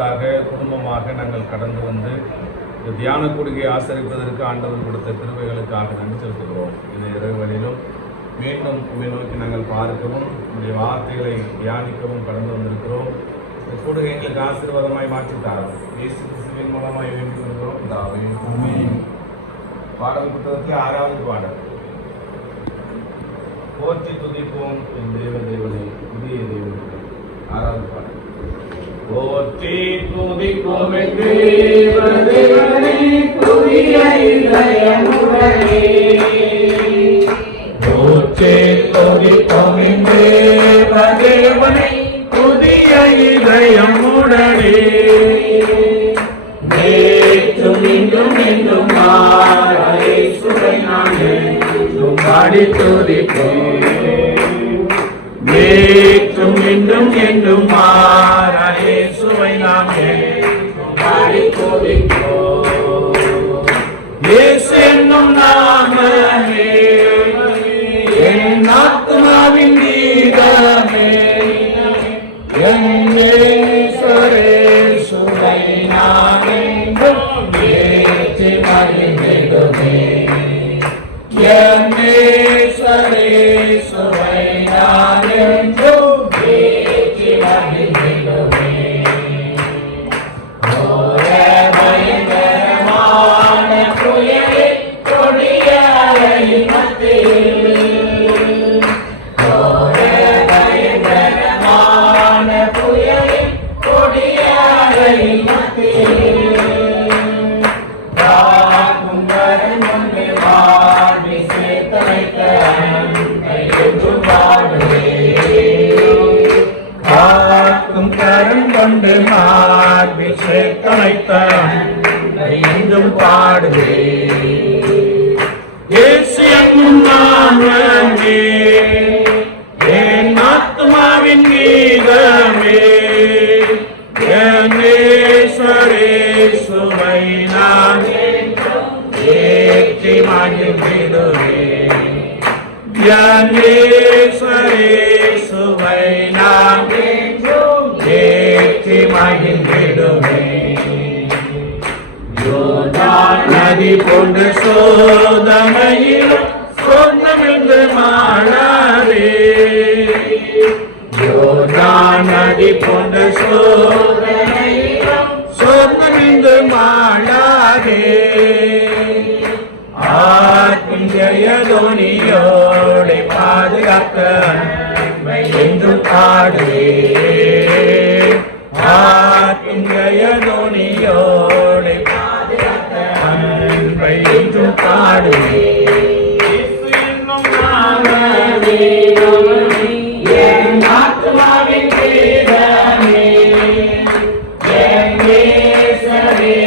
குடும்பமாக நாங்கள் கடந்து வந்து தியான கூடுகையை ஆசரிப்பதற்கு ஆண்டவர் கொடுத்த கிருபைகளுக்காக நன்றி செலுத்துகிறோம். இந்த இரவுகளிலும் மீண்டும் உண்மை நோக்கி நாங்கள் பார்க்கவும் உங்களுடைய வார்த்தைகளை தியானிக்கவும் கடந்து வந்திருக்கிறோம். இந்த கூடுகை எங்களுக்கு ஆசீர்வாதமாய் மாற்றித்தாரோம். இயேசு கிறிஸ்துவின் மூலமாய் வேண்டிக் கொள்கிறோம். பாடல் புத்தகத்தில் 6வது பாடல். போற்றி துதிப்போம் என் தேவனை புதிய தேவனை. 6வது பாடல். போற்றி துதிப்போம் என் தேவனை புதிய இதயமுடனே. போற்றி துதிப்போம் என் தேவனை புதிய இதயமுடனே. நேற்றும் இன்றும் என்றும் மாறாதே சுவை நான் என்றும் பாடி துதிப்போம். நேற்றும் இன்றும் என்றும் மாறாதே சுவை நாம் என்றும் பாடி துதிப்போம். இயேசு என்னும் நாமமே என் ஆத்துமாவின் கீதமே. என் இயேசுவே சுவை நான் என்றும் ஏற்றி மகிழ்ந்திடுமே. என் இயேசுவே சுவை நான் என்றும் ஏற்றி மகிழ்ந்திடுமே. பயங்கரமான புயலே கொடிய அலையின் மத்தியில். பயங்கரமான புயலே கொடிய அலையின் மத்தியில். காக்கும் கரம் கொண்டு வாடி சேர்த்து வைத்த அன்பை என்றும் பாடுவேன். காக்கும் கரம் கொண்டு மார்பி சேர்த்து வைத்த அன்பை என்றும் பாடுவேன். இயேசு என்னும் நாமமே என் ஆத்துமாவின் கீதமே. என் இயேசுவே சுவை நான் ஏற்றி மகிழ்ந்திடுவேன். என் இயேசுவே சுவை நான் ஏற்றி மகிழ்ந்திடுவேன். யோர்தான் நதி போன்ற சோதனையிலும் சொந்தமிழ்ந்து மாளாதே. யோர்தான் நதி போன்ற சோதனையிலும் சொந்தமிழ்ந்து மாளாதே. ஆத்மின் ஜெயதோனியோடு பாதுகாக்க அன்பை என்றும் பாடுவேன். ஆத்மின் ஜெயதோனியோடு பாதுகாக்க அன்பை என்றும் பாடுவேன். இயேசு என்னும் நாமமே என் ஆத்துமாவின் கீதமே. என் இயேசுவே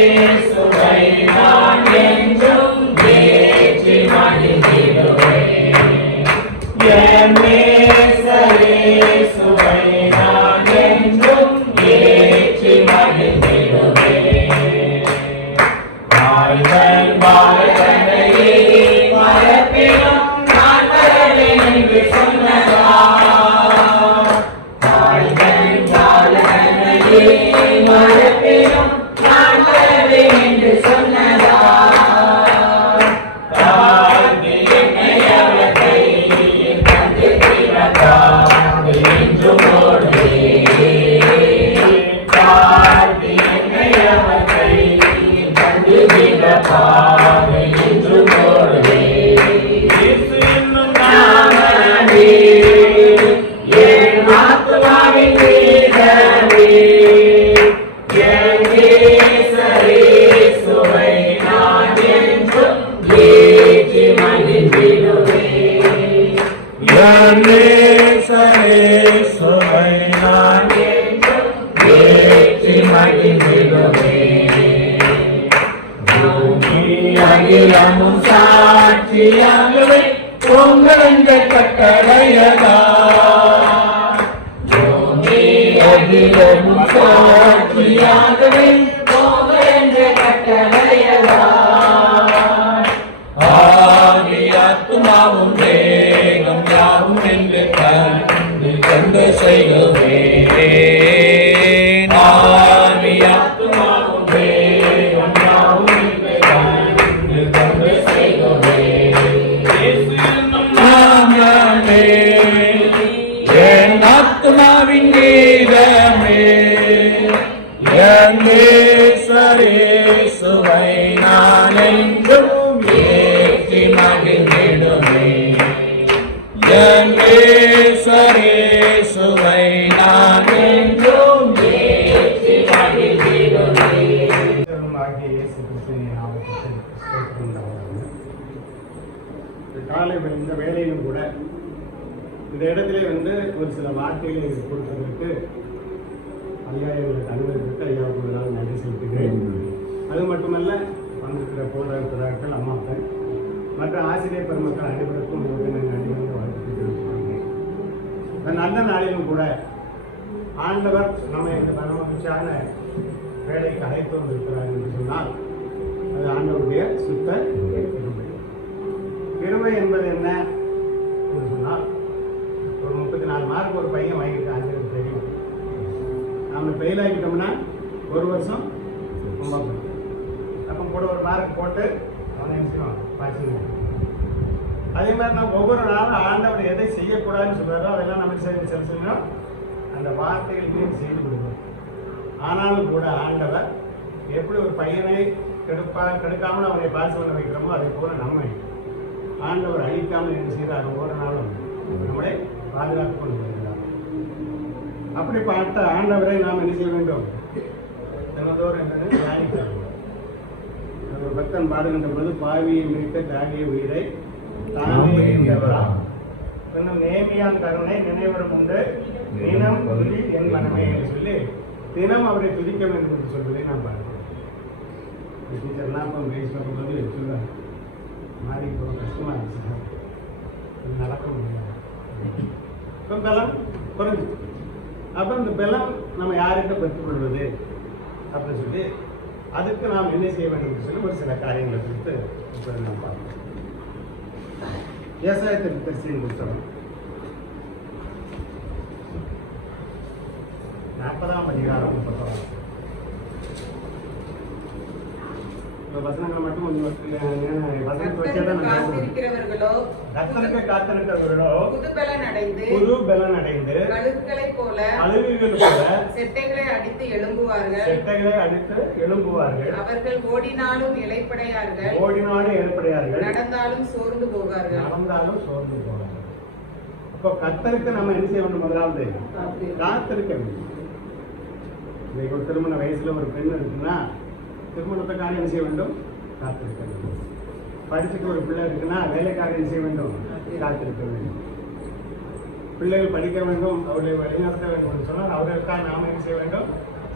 சுவை நான் என்றும் ஏற்றி மகிழ்ந்திடுவேன். என் இயேசுவே சுவை நான் என்றும் ஏற்றி மகிழ்ந்திடுவேன். வாழ்வன் வாழ்வனையே மரப்பிலும் நான் வரவேன் என்று சொன்னதா. வாழ்வன் வாழ்வனையே மரப்பிலும் நான் வரவேன் என்று சொன்னதா. தாழ்த்தி என்னை அவர் கையில் தந்து தீரத்தாங்க என்றும் ஓடுவேன். தாழ்த்தி என்னை அவர் கையில் தந்து தீரத்தாங்க என்றும் ஓடுவேன். இயேசு என்னும் நாமமே என் ஆத்துமாவின் கீதமே. என் இயேசுவே சுவை நான் என்றும் ஏற்றி மகிழ்ந்திடுவேன். என் இயேசுவே சுவை நான் என்றும் ஏற்றி மகிழ்ந்திடுவேன். பூமி அகிலமும் சாட்சியாகவே உங்கள் என்ற கட்டளையதா. பூமி அகிலமும் சாட்சியாகவே உங்கள் என்ற கட்டளையதா. ஆவி ஆத்துமாவும் தேகம் யாவும் என்று கண்டு செய்கிறேன். ஆவியா என் நேசரேசுவை நான் என்றும் ஏற்றி மகிழ்ந்திடுமே. என் நேசரேசுவை நான் என்றும் ஏற்றி மகிழ்ந்திடுமே. ஆகிய இயேசு கிறிஸ்துவின் நாமத்தில் ஸ்தோத்திரம் உண்டாவதாக. காலை இந்த வேலையிலும் கூட இந்த இடத்திலே ஒரு சில வார்த்தைகளை கொடுப்பதற்கு ஐயா எங்களுக்கு அனுமதித்து ஐயாவுக்கு நான் நன்றி செலுத்துகிறேன். அது மட்டுமல்ல, வந்திருக்கிற போராட்கள் அம்மாக்கள் மற்ற ஆசிரியர் பெருமக்கள் அனைவருக்கும் உங்களுக்கு நான் நன்றி வாழ்த்து தெரிவித்துக்கொள்கிறேன். இந்த நல்ல நாளிலும் கூட ஆண்டவர் நம்ம இந்த மகிழ்ச்சியான வேலைக்கு அழைத்து வந்திருக்கிறார் என்று சொன்னால் அது ஆண்டவருடைய சுத்த கிருபை என்பது என்ன என்று சொன்னால், ஒரு 34 மார்க் ஒரு பையன் வாங்கிட்டு ஆசிரியருக்கு தெரியும். நம்ம ஃபெயில் ஆகிட்டோம்னா ஒரு வருஷம் ரொம்ப அப்போ கூட ஒரு மார்க் போட்டு அவனை படிச்சுக்கணும். அதே மாதிரி நம்ம ஒவ்வொரு நாளும் ஆண்டவர் எதை செய்யக்கூடாதுன்னு சொல்றாரோ அதெல்லாம் நம்ம செஞ்சோம் அந்த வார்த்தைகள் மீன் செய்து கொடுக்கணும். ஆனாலும் கூட ஆண்டவர் எப்படி ஒரு பையனை கெடுக்காமல் அவனை பாஸ் பண்ண வைக்கிறோமோ அதே போல நம்ம ஆண்டவர் அழிக்காமல் என்ன செய்கிறார், ஒவ்வொரு நாளும் நம்மளை பாதுகாத்து கொண்டு வருகிறார். அப்படி பார்த்த ஆண்டவரை நாம் என்ன செய்ய வேண்டும், தினந்தோறும் என்பதை தியானிக்க வேண்டும். ஒரு பக்தன் பாடுகின்ற பொழுது பாவியை மிக்க தாகிய உயிரை தானே நேமியான் கருணை நினைவரும் உண்டு தினம் சொல்லி என் மனமே என்று சொல்லி தினம் அவரை துதிக்க வேண்டும் என்று சொல்வதை நாம் பார்க்கிறோம். டீச்சர்லாம் இப்போ இங்கிலீஷ் பார்க்கும்போது சொல்லுவாங்க மாதிரி இப்போ கஷ்டமாக இருந்துச்சு, நடக்க முடியாது. இப்போ பலம் குறைஞ்சி அப்போ இந்த பலம் நம்ம யார்கிட்ட பெற்றுக்கொள்வது அப்படின்னு சொல்லி அதுக்கு நாம் என்ன செய்ய வேண்டும் சொல்லி ஒரு சில காரியங்களை குறித்து இப்போ நாம் பார்க்கணும். ஏசாயத்திற்கு தரிசியின் புத்தகம் 40ஆம் அதிகாரம் 30ஆம் வசனங்கள் மட்டும் கொஞ்சம் கர்த்தருக்கு காத்திருக்கிறவர்களோ புது பலன் அடைந்து கழுகுகளைப் போல செட்டைகளை அடித்து எழும்புவார்கள். அவர்கள் ஓடினாலும் இளைப்படையார்கள், நடந்தாலும் சோர்ந்து போவார்கள். இப்போ கர்த்தருக்கு நம்ம என்ன செய்ய வேண்டும், முதலாவது காத்திருக்க வேண்டும். இன்னைக்கு ஒரு திருமண வயசுல ஒரு பெண் இருக்குன்னா திருமணத்துக்காக என்ன செய்ய வேண்டும், காத்திருக்க வேண்டும். படிச்சுட்டு ஒரு பிள்ளை இருக்குன்னா வேலைக்காக என்ன செய்ய வேண்டும், காத்திருக்க வேண்டும். பிள்ளைகள் படிக்க வேண்டும், அவர்களை வழிநடத்த வேண்டும் என்று சொன்னால் அவர்களுக்காக நாம் என்ன செய்ய வேண்டும்,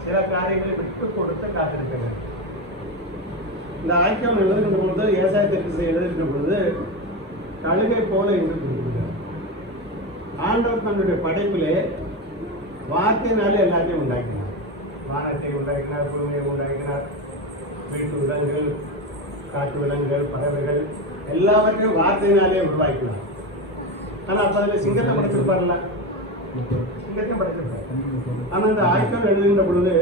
சில காரியங்களை விட்டு கொடுத்து காத்திருக்க வேண்டும். இந்த ஆய்க்கம் எழுதுகின்ற பொழுது ஏசாயத்திற்கு எழுதுகின்ற பொழுது கழுகை போல என்று குறிப்பிட்டார். ஆண்டவர் தன்னுடைய படைப்பிலே வார்த்தையினாலே எல்லாத்தையும் உண்டாக்கினார். வானத்தை உண்டாக்கினார், பூமியை உண்டாக்கினார், வீட்டு விலங்குகள், காட்டு விலங்குகள், பறவைகள் எல்லாவற்றையும் வார்த்தையினாலே உருவாக்கினார். ஆனால் அப்போ அதில் சிங்கத்தை படைச்சிருப்பார்ல, சிங்கத்தையும் படைச்சிருப்பார். ஆனால் இந்த ஆய்க்கம் எழுதுகின்ற பொழுது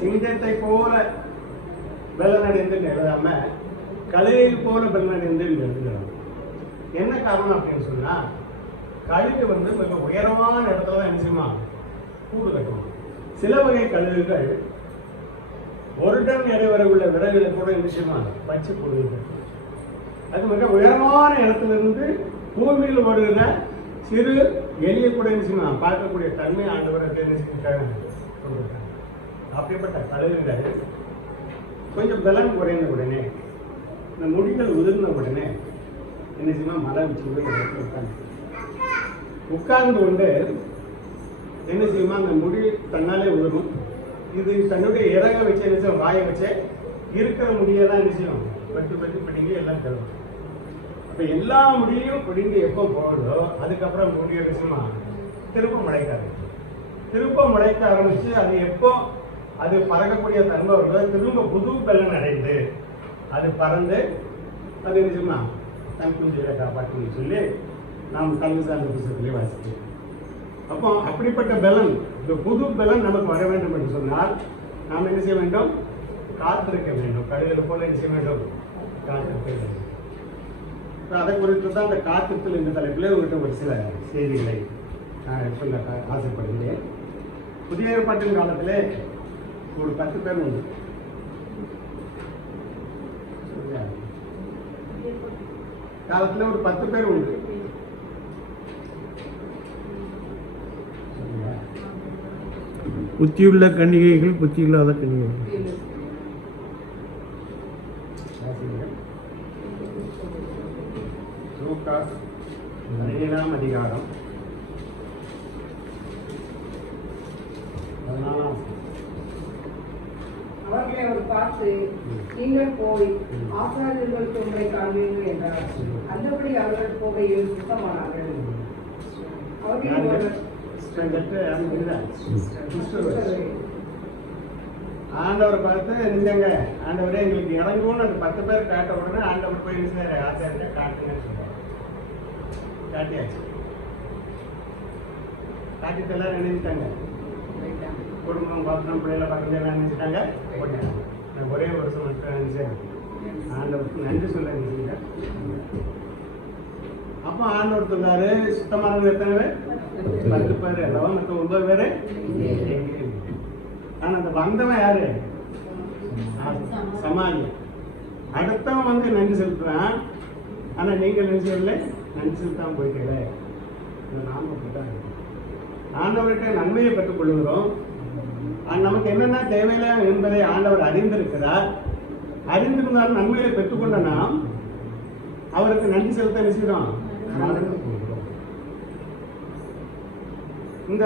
சிங்கத்தை போல வெள்ளநடைந்து எழுதாம கழுகையில் போல வெள்ளநடைந்து எழுதுகிறார். என்ன காரணம் அப்படின்னு சொன்னா, கழுகு மிக உயரமான இடத்துல தான் என்ன செய்யுமா, கூடு கட்டும். சில வகை கழுகுகள் ஒரு டன் எடை வரை உள்ள விறகுகளை கூட என்ன செய்யுமா, வச்சு கூடுகள். அது மிக உயரமான இடத்திலிருந்து பூமியில் வருகிற சிறு எளிய கூட என்ன செய்யுமா, பார்க்கக்கூடிய தன்மை ஆண்டவருக்கு என்ன செஞ்சுட்டாங்க. அப்படிப்பட்ட கழுகுகள் கொஞ்சம் பலம் குறைந்த உடனே, இந்த முடிகள் உதிர்ந்த உடனே என்ன செய்யுமா, மலை வச்சு உட்கார்ந்து கொண்டு என்ன செய்யுமா, அந்த முடி தன்னாலே உதவும். இது தன்னுடைய இறக வச்சு என்ன செய்யும், வாயை வச்சு இருக்கிற முடியெல்லாம் என்ன செய்யும், பட்டு பிடிங்கி எல்லாம் தரும். அப்போ எல்லா முடியும் பிடிங்கி எப்போ போகுதோ அதுக்கப்புறம் முடிய விஷயமா திரும்ப முளைக்க ஆரம்பிச்சு அது எப்போ அது பறக்கக்கூடிய தன்மை வருதோ திரும்ப புது பலன் அடைந்து அது பறந்து அது என்ன செய்யுமா, தன் குஞ்சுகளை காப்பாற்றுன்னு சொல்லி நாம் கல்வி சார்ந்த புத்தகத்திலே வாசிக்கிறோம். அப்போ அப்படிப்பட்ட பலன், இந்த புது பலன் நமக்கு வர வேண்டும் என்று சொன்னால் நாம் என்ன செய்ய வேண்டும், காத்திருக்க வேண்டும். கழுகுகளை போல என்ன செய்ய வேண்டும், காத்திருக்க வேண்டும். அதை குறித்து தான் அந்த காத்திருத்தல் என்ற தலைப்பில் உங்கள்கிட்ட ஒரு சில செய்திகளை நான் சொல்ல ஆசைப்படுகிறேன். புதிய ஏற்பாட்டின் காலத்திலே ஒரு 10 பேர் உண்டு. சரியா? காலத்துல ஒரு 10 பேர் உண்டு. சரியா? புத்தியுள்ள கன்னிகைகள், புத்தி இல்லாத கன்னிகைகள். லூக்கா 17ஆம் அதிகாரம் 14ஆம் அவர்களை அவர் பார்த்து, நீங்கள் போய் ஆசாரியர்களுக்கு உங்களை காண்பீர்கள் என்றார். அந்தபடி அவர்கள் போகையில் சுத்தமானார்கள். அவர்கள் ஒருவர் ஆண்டவர் பார்த்து நினைச்சாங்க, ஆண்டவரே எங்களுக்கு இறங்கும்னு அந்த 10 பேர் காட்ட உடனே ஆண்டவர் போய் நினைச்சாரு, ஆசாரியா காட்டுங்கன்னு சொல்றாரு. காட்டியாச்சு. காட்டிட்டு எல்லாரும் நினைச்சிட்டாங்க, குடும்பம் பாத்திரம் பிள்ளைகளை பக்கத்துல எல்லாம் நினைச்சிட்டாங்க, போட்டாங்க. நான் ஒரே வருஷம் மட்டும் நினைச்சேன், ஆண்டவருக்கு நன்றி சொல்ல நினைச்சீங்க. அப்போ ஆண்டவர் சொன்னாரு, சுத்தமானது எத்தனை பேர்? 10 பேர். எல்லாம் மற்ற 9 பேரு. ஆனா அந்த வந்தவன் யாரு? சமாளி. அடுத்தவன் வந்து நன்றி செலுத்துறான். ஆனா நீங்கள் நினைச்சதில்லை, நன்றி செலுத்தாம போயிட்டே. நாம அப்படிதான் ஆண்டவர்கிட்ட நன்மையை பெற்றுக் கொள்கிறோம். நமக்கு என்னென்ன தேவையில்லை என்பதை ஆண்டவர் அறிந்திருக்கிறார். அறிந்திருந்தாலும் நன்மையை பெற்றுக்கொண்ட நாம் அவருக்கு நன்றி செலுத்த நினைச்சிடும். இந்த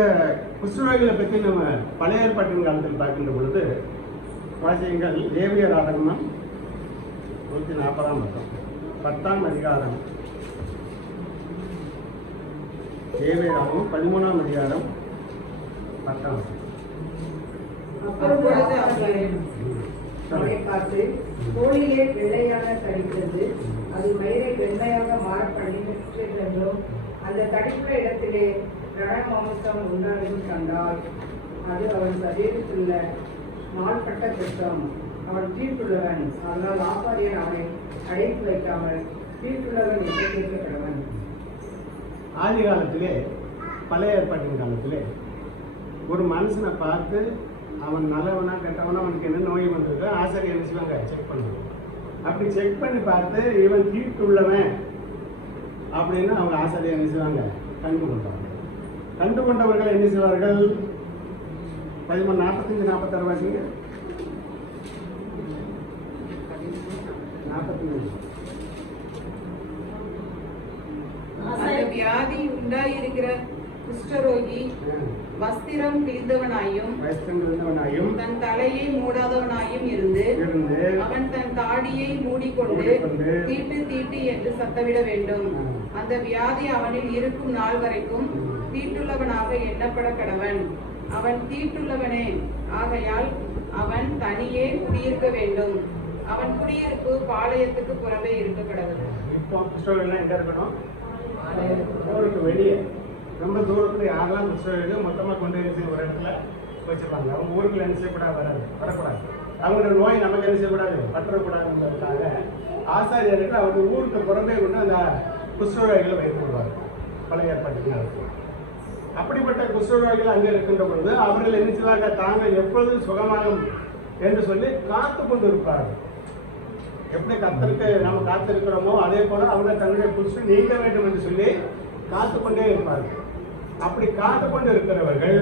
குஷ்டரோகிகளை பற்றி நம்ம பழைய ஏற்பாட்டின் காலத்தில் பார்க்கின்ற பொழுது வாசியங்கள் லேவியர் ஆகமம் 140ஆம் பக்கம் 10ஆம் அதிகாரம், லேவியர் ஆகமம் 13ஆம் அதிகாரம் 10ஆம். அப்பொழுது அவரை பார்த்து, தோளிலே வெள்ளையாக தடித்தது, அது மயிரை வெண்மையாக மாற பண்ணினோம். அந்த தடிப்புள்ள இடத்திலே ரணமாம்சம் உண்டானது கண்டால் அது அவன் சரீரத்துள்ள நாள்பட்ட குற்றம். அவன் தீர்ப்புள்ளவன். அதனால் ஆசாரியன் அவனை அடைத்து வைக்காமல் தீர்ப்புள்ளவன் என்று கேட்கப்படுவன். ஆதி காலத்திலே, பழைய ஏற்பாட்டின் காலத்திலே ஒரு மனுஷனை பார்த்து அவன் நல்லவனா கெட்டவனா, அவனுக்கு என்ன நோய் வந்திருக்கு, ஆசிரியர் என்ன செய்வாங்க, செக் பண்ணுவாங்க. அப்படி செக் பண்ணி பார்த்து இவன் தீட்டுள்ளவன் அப்படின்னு அவங்க ஆசிரியர் என்ன செய்வாங்க, கண்டு கொண்டாங்க. கண்டு கொண்டவர்கள் என்ன செய்வார்கள்? 45-46 வாசிங்க. 45. அந்த வியாதி உண்டாயிருக்கிற குஷ்டரோகி வஸ்திரம் கிழிந்தவனாயும் தன் தலையை மூடாதவனாயும் இருந்து அவன் தன் தாடியை மூடிக்கொண்டு தீட்டு தீட்டு என்று சத்தமிட வேண்டும். அந்த வியாதி அவனில் இருக்கும் நாள் வரைக்கும் தீட்டுள்ளவனாக எண்ணப்பட கடவன். அவன் தீட்டுள்ளவனே, ஆகையால் அவன் தனியே குடியிருக்க வேண்டும். அவன் குடியிருப்பு பாளையத்துக்கு புறமே இருக்க கடவுள். இப்போ குஷ்டரோகிகள் எங்க இருக்கணும்? ஊருக்கு வெளியே, ரொம்ப தூரத்துல யாரெல்லாம் குஷ்டரோகிகள் மொத்தமாக கொண்டு வந்து ஒரு இடத்துல வச்சிருப்பாங்க. அவங்க ஊருக்குள்ள என்ன செய்யக்கூடாது, வரக்கூடாது. அவங்களோட நோய் நமக்கு என்ன செய்யக்கூடாது, பற்றக்கூடாதுன்றதுக்காக ஆசாரியர்கள் அவங்க ஊருக்கு புறமே கொண்டு அந்த குஷ்டரோகிகளை வைத்து விடுவார் பழைய ஏற்பாட்டினால். அப்படிப்பட்ட குஷ்டரோகிகள் அங்கே இருக்கின்ற பொழுது அவர்கள் என்ன செய்வார்கள், தாங்கள் எப்பொழுது சுகமாகும் என்று சொல்லி காத்து கொண்டு இருப்பார்கள். எப்படி கர்த்தருக்கு நம்ம காத்திருக்கிறோமோ அதே போல அவங்க தன்னுடைய குஷ்டம் நீங்க வேண்டும் என்று சொல்லி காத்து கொண்டே இருப்பார்கள். அப்படி காத்து கொண்டு இருக்கிறவர்கள்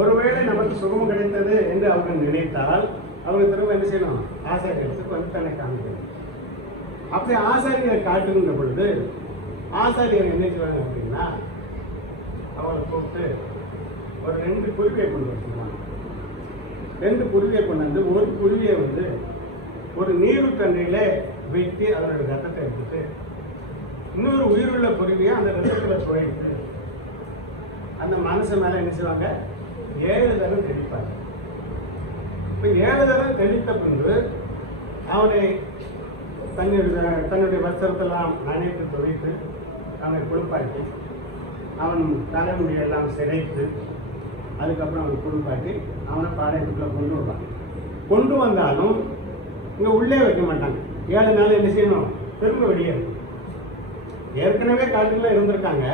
ஒருவேளை நமக்கு சுகம் கிடைத்தது என்று அவர்கள் நினைத்தால் அவங்க திரும்ப என்ன செய்யணும், ஆசாரியர்களுக்கு வந்து தன்னை காமிக்கணும். அப்படி ஆசாரியரை காட்டுகின்ற பொழுது ஆசாரியர் என்ன செய்வாங்க அப்படின்னா, அவரை கூப்பிட்டு ஒரு 2 குருவியை கொண்டு வச்சுருவாங்க. 2 குருவியை கொண்டு வந்து ஒரு குருவியை வந்து ஒரு நீருத்தண்ணியில வெட்டி அதனுடைய ரத்தத்தை எடுத்துட்டு இன்னொரு உயிருள்ள குருவியை அந்த ரத்தத்துல துவைத்து அந்த மனுஷன் மேல என்ன செய்வாங்க, 7 தரம் தெளிப்பாங்க. இப்ப 7 தரம் தெளித்த பின்பு அவனை தன்னுடைய வஸ்திரத்தெல்லாம் நனைத்து துவைத்து அவனை குளிப்பாட்டி அவன் தலைமுடியெல்லாம் சிரைத்து அதுக்கப்புறம் அவனை குளிப்பாட்டி அவனை பாளையத்துக்குள்ள கொண்டு வருவாங்க. கொண்டு வந்தாலும் இங்க உள்ளே வைக்க மாட்டாங்க. 7 நாள் என்ன செய்யணும், திரும்ப வெளியே. ஏற்கனவே காட்டுக்குள்ள இருந்திருக்காங்க.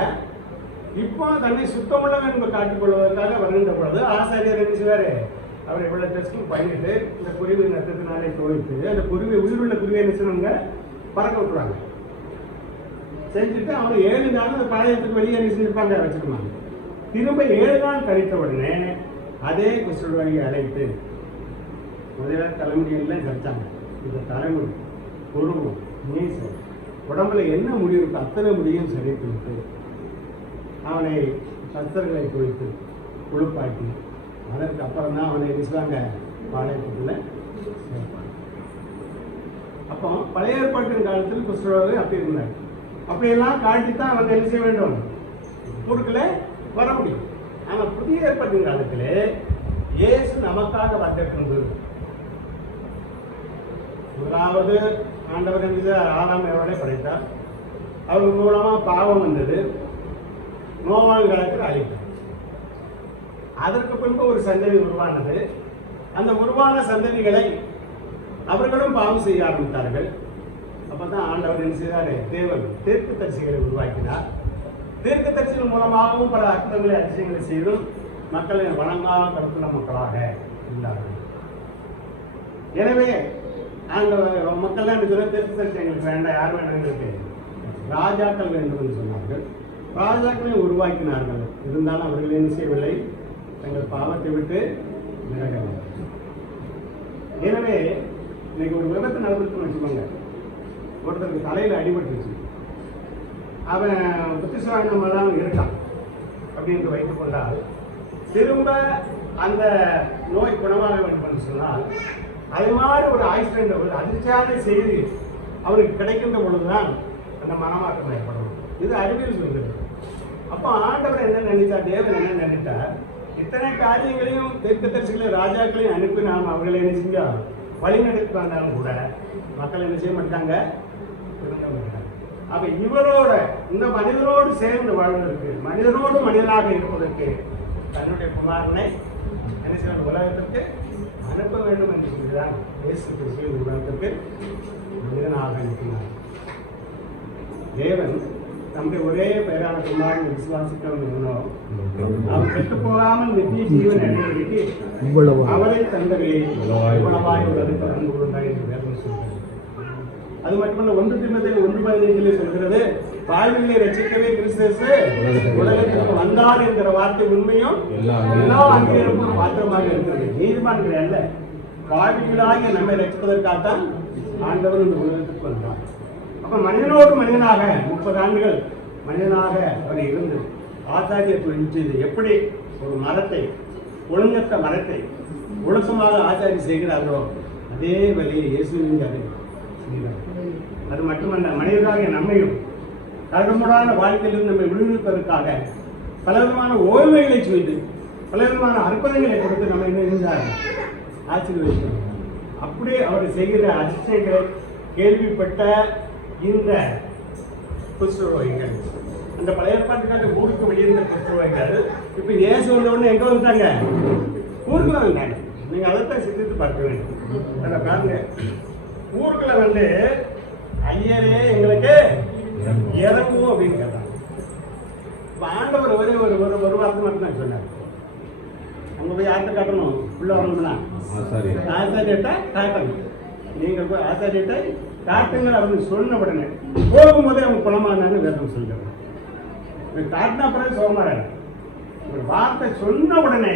இப்போ தன்னை சுத்தமுள்ளவன் என்பதை காட்டிக் கொள்வதற்காக வருகின்ற பொழுது ஆசாரியர் என்ன செய்வாரு, அவர் எவ்வளவு டெஸ்டிங் பண்ணிட்டு இந்த குருவி நட்டத்தினாலே தோழித்து அந்த குருவி உயிருள்ள குருவியை என்ன செய்வாங்க, பறக்க விட்டுருவாங்க. செஞ்சுட்டு அவங்க 7 நாள் அந்த பாளையத்துக்கு வெளியே என்ன செஞ்சிருப்பாங்க, வச்சிருப்பாங்க. திரும்ப 7 நாள் கழித்த உடனே அதே குஷ்டரோகியை அழைத்து முதல்ல தலைமுடியெல்லாம் சரிச்சாங்க. இந்த தலைமுடி, பொருவம், நீசம், உடம்புல என்ன முடி இருக்கு அத்தனை முடியும் சரித்து அவனை சஸ்திரங்களை குளித்து குளிப்பாட்டி அதற்கு அப்புறம் தான் அவனை விசுவாங்க பாளையத்துக்குள்ள சேர்ப்பாங்க. அப்போ பழைய ஏற்பாட்டின் காலத்தில் குஷ்டரோகி அப்படி இருந்தார். அப்படியெல்லாம் காட்டித்தான் அவங்க என்ன செய்ய வேண்டும், ஊருக்குள்ள வர முடியும். ஆனால் புதிய ஏற்பாட்டின் காலத்திலே இயேசு நமக்காக வந்திருக்கிறது. முதலாவது ஆண்டவர் என்று ஆதாம் ஏவாளை படைத்தார். அவர் மூலமா பாவம் வந்தது, நோவான் காலத்தில் அழித்தார். அதற்கு பின்பு ஒரு சந்ததி உருவானது. அந்த உருவான சந்ததிகளை அவர்களும் பாவம் செய்ய ஆரம்பித்தார்கள். அப்பதான் ஆண்டவர் என்ன செய்தாரு, தேவன் தீர்க்கதரிசிகளை உருவாக்கினார். தீர்க்கதரிசிகள் மூலமாகவும் பல அற்புதங்களை அதிசயங்களை செய்தும் மக்களை வணங்காமல் கடத்துள்ள மக்களாக இருந்தார்கள். எனவே அந்த மக்கள் என்ன சொல்ல, தீர்க்கதரிசி எங்களுக்கு வேண்டாம், யார் வேண்டாம், எங்களுக்கு ராஜாக்கள் வேண்டும் என்று சொன்னார்கள். ராஜாக்களை உருவாக்கினார்கள். இருந்தாலும் அவர்கள் என்ன செய்யவில்லை, தங்கள் பாவத்தை விட்டு விலகவில்லை. எனவே இன்னைக்கு ஒரு விபத்து நடந்துருக்குன்னு வச்சுக்கோங்க, ஒருத்தருக்கு தலையில் அடிபட்டுருச்சு, அவன் புத்திசாலித்தனமாக தான் இருக்கான் அப்படின்னு வைத்துக் கொண்டால் திரும்ப அந்த நோய் குணமாக வேண்டும் என்று சொன்னால் அது மாதிரி ஒரு ஆக்சிடென்ட், ஒரு அதிர்ச்சியான செய்தி அவருக்கு கிடைக்கின்ற பொழுதுதான் அந்த மனமாற்றம் ஏற்படும். இது அறிவியல் சொல்கிறது. அப்போ ஆண்டவர் என்ன நினைத்தார், தேவன் என்ன நினைத்தார், இத்தனை காரியங்களையும் தீர்க்கதரிசிகளை ராஜாக்களையும் அனுப்பி நாம் அவர்களை என்ன செஞ்சா வழிநடத்தி வந்தாலும் கூட மக்கள் என்ன செய்ய மாட்டாங்க, திரும்ப மாட்டாங்க. அப்ப இவரோட இந்த மனிதரோடு சேர்ந்து வாழ்வதற்கு, மனிதனோடு மனிதனாக இருப்பதற்கு தன்னுடைய குமாரனை என்ன செய்ய உலகத்திற்கு அனுப்ப வேண்டும் என்று சொல்கிறார். இயேசு கிறிஸ்து உலகத்திற்கு மனிதனாக அனுப்பினார். தேவன் நம்முடைய ஒரே பெயரான குமாரன் விசுவாசிக்கிறவன் அவர் கெட்டு போகாமல் நித்திய ஜீவன் அடைவதற்கு அவரை தந்தவையை இவ்வளவாய் உள்ளது அன்பு கொண்டாய் என்று வேதம் சொல்கிறது. அது மட்டுமல்ல 1 தீமோத்தேயு 1:15 சொல்கிறது, வாழ்விலே ரட்சிக்கவே கிறிஸ்து உலகத்திற்கு வந்தார் என்கிற வார்த்தை உண்மையும் எல்லா அங்கீகரிப்பும் பாத்திரமாக இருக்கிறது. நீதிமான்கள் அல்ல, வாழ்விகளாகிய நம்மை ரட்சிப்பதற்காகத்தான் ஆண்டவர் இந்த உலகத்திற்கு வந்தார். அப்ப மனிதனோடு மனிதனாக 30 ஆண்டுகள் மனிதனாக அவர் இருந்து ஆச்சாரியத்துவம் செய்து எப்படி ஒரு மரத்தை, ஒழுங்கற்ற மரத்தை ஒழுக்கமாக ஆச்சாரி செய்கிறார்களோ அதே வழியை இயேசுவின் அதை செய்கிறார். அது மட்டுமல்ல, மனிதராகிய நம்மையும் கருடமுடான வாழ்க்கையிலிருந்து நம்மை விடுவிப்பதற்காக பலவிதமான ஓய்வுகளை செய்து பலவிதமான அற்புதங்களை கொடுத்து நம்ம என்ன செஞ்சார், ஆசீர்வதிக்கிறார். அப்படியே அவர் செய்கிற அதிசயங்களை கேள்விப்பட்ட இந்த குஷ்டரோகிகள், அந்த பழைய ஏற்பாட்டுக்காக ஊருக்கு வெளியிருந்த குஷ்டரோகிகள் இப்ப இயேசு வந்த உடனே எங்க வந்துட்டாங்க, ஊருக்குள்ள வந்தாங்க. நீங்க அதைத்தான் சிந்தித்து பார்க்க வேண்டும். அதை பாருங்க, ஊருக்குள்ள வந்து ஐயரே எங்களுக்கு இறங்குவோம் அப்படின்னு கேட்டாங்க. ஆண்டவர் ஒரே ஒரு ஒரு வார்த்தை மட்டும் தான் சொன்னார். அங்க போய் யார்கிட்ட காட்டணும், உள்ள வரணும்னா ஆசாரியத்தை காட்டணும். நீங்கள் போய் ஆசாரியத்தை காட்டுங்கள் அப்படின்னு சொன்ன உடனே போகும்போதே அவங்க குணமானான்னு வேதம் சொல்கிறாங்க. காட்டினா பிறகு சோமாறாரு. ஒரு வார்த்தை சொன்ன உடனே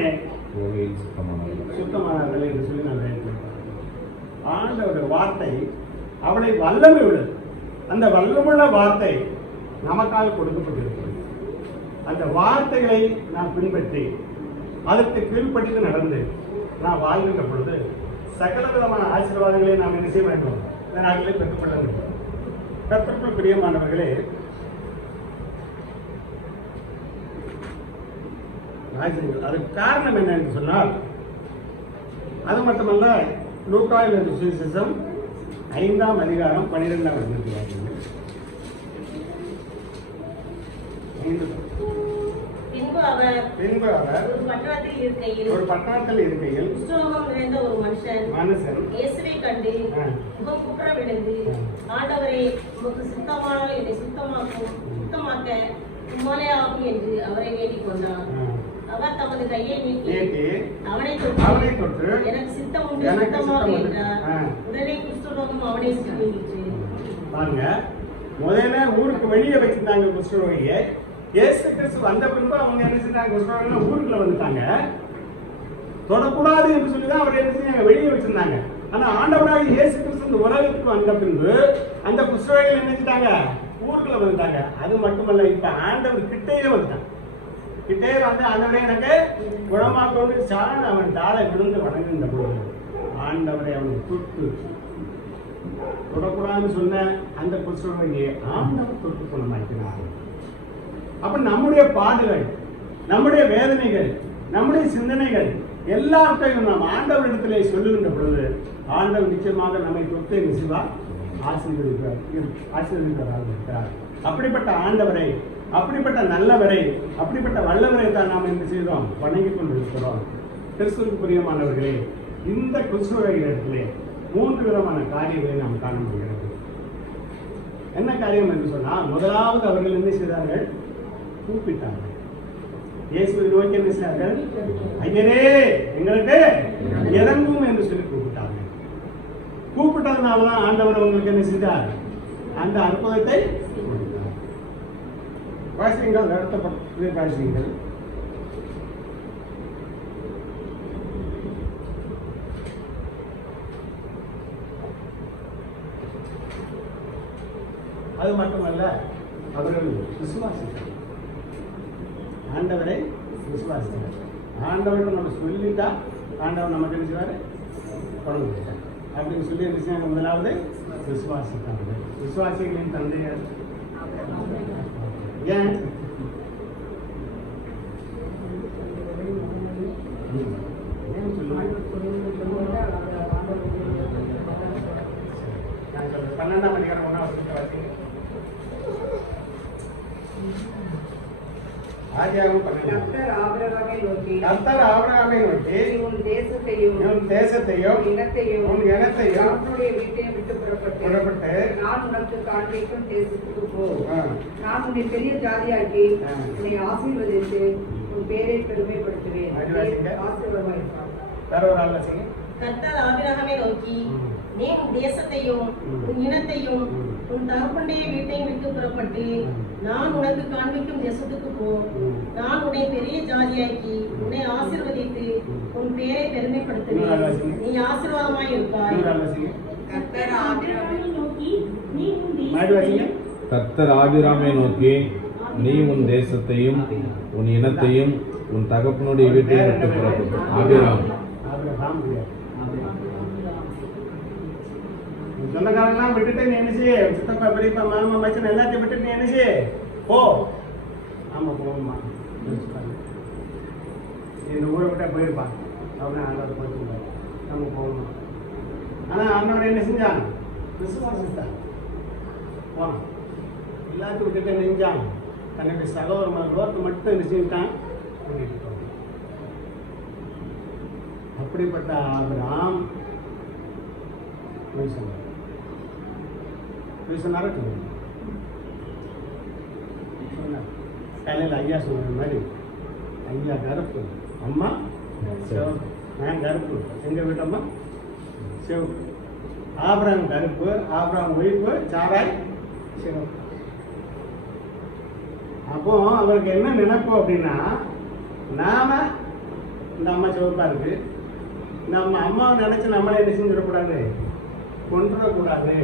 சுத்தமானார்கள் என்று சொல்லி நான் வேண்டிக்கிறேன். ஆண்டவருடைய வார்த்தை அவளை வல்லமை உள்ளது. அந்த வல்லமுள்ள வார்த்தை நமக்காக கொடுக்கப்பட்டிருக்கிறது. அந்த வார்த்தைகளை நாம் பின்பற்றி அதற்கு கீழ்ப்பட்டு நடந்து நாம் வாழ்கின்ற பொழுது சகல விதமான ஆசீர்வாதங்களை நாம் என்ன செய்ய வேண்டும், இந்த நாட்டிலே பெற்றுக்கொள்ள வேண்டும். கர்த்தருக்குள் பிரியமானவர்களே, அதுக்கு காரணம் என்ன என்று சொன்னால், அது மட்டுமல்ல, லூக்காயில் என்ற சுவிசேஷம் 5ஆம் அதிகாரம் 12ஆம் வசனத்தில் பின்பு அவர் ஒரு பட்டணத்தில் இருக்கையில் குஷ்டரோகம் நிறைந்த ஒரு மனுஷன் இயேசுவை கண்டு முகங்குப்புற விழுந்து, ஆண்டவரே, உமக்கு சுத்தமானால் என்னை சுத்தமாக்க உம்மாலே ஆகும் என்று அவரை வேண்டிக் கொண்டார். அவர் தமது கையை நீட்டி நீட்டி அவனை அவனை தொட்டு தொட்டு எனக்கு சித்தம் உண்டு எனக்கு சுத்தமாக சித்தம் உண்டு. என்றார். உடனே குஷ்டரோகம் அவனை சுற்றிவிட்டு பாருங்க, முதல்ல ஊருக்கு வெளியே வச்சிருந்தாங்க குஷ்டரோகியை. இயேசு கிறிஸ்து வந்த பின்பு அவங்க என்ன செஞ்சாங்க, குஷ்டரோகிகள் ஊருக்குள்ள வந்துட்டாங்க. தொடக்கூடாது என்று சொல்லிதான் அவர் என்ன செஞ்சாங்க, வெளியே வச்சிருந்தாங்க. ஆனா ஆண்டவராக இயேசு கிறிஸ்து இந்த உலகத்துக்கு வந்த பின்பு அந்த குஷ்டரோகிகள் என்ன செஞ்சாங்க, ஊருக்குள்ள வந்துட்டாங்க. அது மட்டுமல்ல, இப்ப ஆண்டவர் கிட்டேயே வந்துட்டாங்க. கிட்டே வந்து ஆண்டவரே எனக்கு குணமாக்கொண்டு சான் அவன் தாளை விழுந்து வணங்குகின்ற பொழுது ஆண்டவரை அவனை தொட்டு, தொடக்கூடாதுன்னு சொன்ன அந்த குஷ்டரோகியை ஆண்டவர் தொட்டு குணமாக்கினார். அப்ப நம்முடைய பாடுகள், நம்முடைய வேதனைகள், நம்முடைய சிந்தனைகள் எல்லாத்தையும் நாம் ஆண்டவரிடத்திலே சொல்லுகின்ற பொழுது ஆண்டவர் நிச்சயமாக நம்மை தொட்டு நிச்சயமா ஆசீர்வதிக்கிறார் இருக்கிறார். அப்படிப்பட்ட ஆண்டவரை, அப்படிப்பட்ட நல்லவரை, அப்படிப்பட்ட வல்லவரை தான் நாம் என்ன செய்தோம், வணங்கிக் கொண்டிருக்கிறோம். கிறிஸ்துவுக்கு பிரியமானவர்களே, இந்த குஷ்டரோகிகளிடத்திலே 3 விதமான காரியங்களை நாம் காண முடிகிறது. என்ன காரியம் என்று சொன்னால், முதலாவது அவர்கள் என்ன செய்தார்கள், கூப்பிட்டார்கள். இயேசுவை நோக்கி என்ன செய்தார்கள், ஐயரே எங்களுக்கு இறங்கும் என்று சொல்லி கூப்பிட்டார்கள். கூப்பிட்டதுனாலதான் ஆண்டவர் அவங்களுக்கு என்ன செய்தார், அந்த அற்புதத்தை கொடுத்தார். வாசிங்கள், அடுத்த பக்கத்தில் வாசிங்கள். அது மட்டுமல்ல, அவர்கள் விசுவாசித்தார், ஆண்டவரை விசுவாசித்தார். ஆண்டவர்கிட்ட நம்ம சொல்லிட்டா ஆண்டவர் நமக்கு என்ன செய்வார், தொடர்ந்து அப்படின்னு சொல்லி என்ன செய்யாங்க, முதலாவது விசுவாசித்தாங்க. விசுவாசிகளின் தந்தையர் ஏன் சொல்லுவாங்க, 12ஆம் அதிகாரம் 1ஆம் வாசிங்க. ஆதியாகமம் 12. கர்த்தர் ஆபிரகாமை நோக்கி, கர்த்தர் ஆபிரகாமை நோக்கி, நீ உன் தேசத்தையும் உன் தேசத்தையும் உன் இனத்தையும் உன் இனத்தையும் அவனுடைய வீட்டையும் விட்டு புறப்பட்டு நான் உனக்கு காண்பிக்கும் தேசத்துக்கு போ. நான் உன்னை பெரிய ஜாதியாக்கி உன்னை ஆசீர்வதித்து உன் பேரை பெருமைப்படுத்துவேன். ஆசீர்வாதமாயிருப்பார். வேற ஒரு ஆள் வாசிங்க. கர்த்தர் ஆபிரகாமை நோக்கி, நீ உன் தேசத்தையும் உன் இனத்தையும் உன் தகப்பனுடைய வீட்டையும் விட்டு புறப்பட்டு நான் உனக்கு காண்பிக்கும் தேசத்துக்கு போ. நான் உன்னை பெரிய ஜாதியாக்கி உன்னை ஆசீர்வதித்து உன் பேரை பெருமைப்படுத்துவேன். நீ ஆசீர்வாதமாய் இருப்பாய். கர்த்தர் ஆபிரகாமை நோக்கி, நீ உன் மாடி வாசிங்க. கர்த்தர் ஆபிரகாமை நோக்கி, நீ உன் தேசத்தையும் உன் இனத்தையும் உன் தகப்பனுடைய வீட்டையும் விட்டு புறப்பட்டு. ஆபிரகாம் சொந்தக்காரெல்லாம் விட்டுட்டு நீ என்ன செய்ய, சித்தப்பா பெரியப்பா மாமா மச்சன் எல்லாத்தையும் விட்டுட்டு நீ என்ன செய்ய, போ. ஆமா போகணுமா, இந்த ஊரை விட்டா போயிருப்பான் அப்படின்னு ஆண்டவர் போயிருப்பாங்க, நம்ம போகணும். ஆனா ஆண்டவர் என்ன செஞ்சான், விசுவாசித்தான் போனான். எல்லாத்தையும் விட்டுட்டு என்ன செஞ்சான், தன்னுடைய சகோதரமான ரோட்டு மட்டும் என்ன செஞ்சுட்டான், கூட்டிட்டு போனான். அப்படிப்பட்ட ஆபிரகாம் பொய் சொன்னார். பொய் சொன்னாரா சொன்னார். காலையில் ஐயா சொன்ன மாதிரி, ஐயா கருப்பு, அம்மா சிவப்பு. நான் கருப்பு, எங்கள் வீட்டம்மா சிவப்பு. ஆபிரகாம் கருப்பு, ஆபிரகாம் ஒய்ஃபு சாராய் சிவப்பு. அப்போ அவருக்கு என்ன நினைப்பு அப்படின்னா, நாம இந்த அம்மா சிவப்பா இருக்கு, நம்ம அம்மாவை நினைச்சு நம்மளை என்ன செஞ்சிடக்கூடாது, கொண்டுடக்கூடாது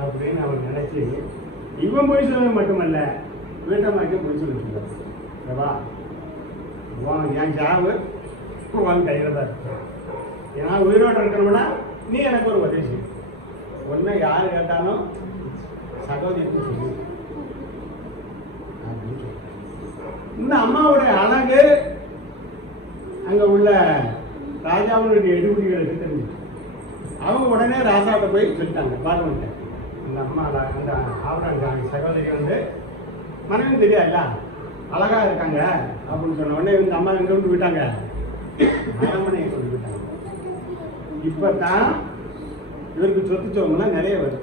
அப்படின்னு அவன் நினைச்சு இவன் போய் சொல்வது மட்டுமல்ல, வீட்டம்மாக்கும் போய் சொல்லிட்டுவா என் ஜாவு உன் கையில் தான் இருக்கு. ஏன்னா உயிரோடு இருக்கணும்னா நீ எனக்கு ஒரு உதவி செய்யும். ஒன்று யார் கேட்டாலும் சகோதரிக்கு சொல்லு அப்படின்னு சொல்லி. இந்த அம்மாவுடைய அழகு அங்கே உள்ள ராஜாவுடைய எடுபடிகளுக்கு தெரிஞ்சு அவங்க உடனே ராஜாவை போய் சொல்லிட்டாங்க, பார்வன்ட்ட இந்த அம்மா அந்த ஆபரங்க சகோதரி வந்து மனைவி தெரியாதுல்ல, அழகா இருக்காங்க அப்படின்னு சொன்ன உடனே இந்த அம்மா எங்க கொண்டு விட்டாங்க, அரண்மனையை கொண்டு விட்டாங்க. இப்பதான் இவருக்கு சொத்து சோமெல்லாம் நிறைய வருது.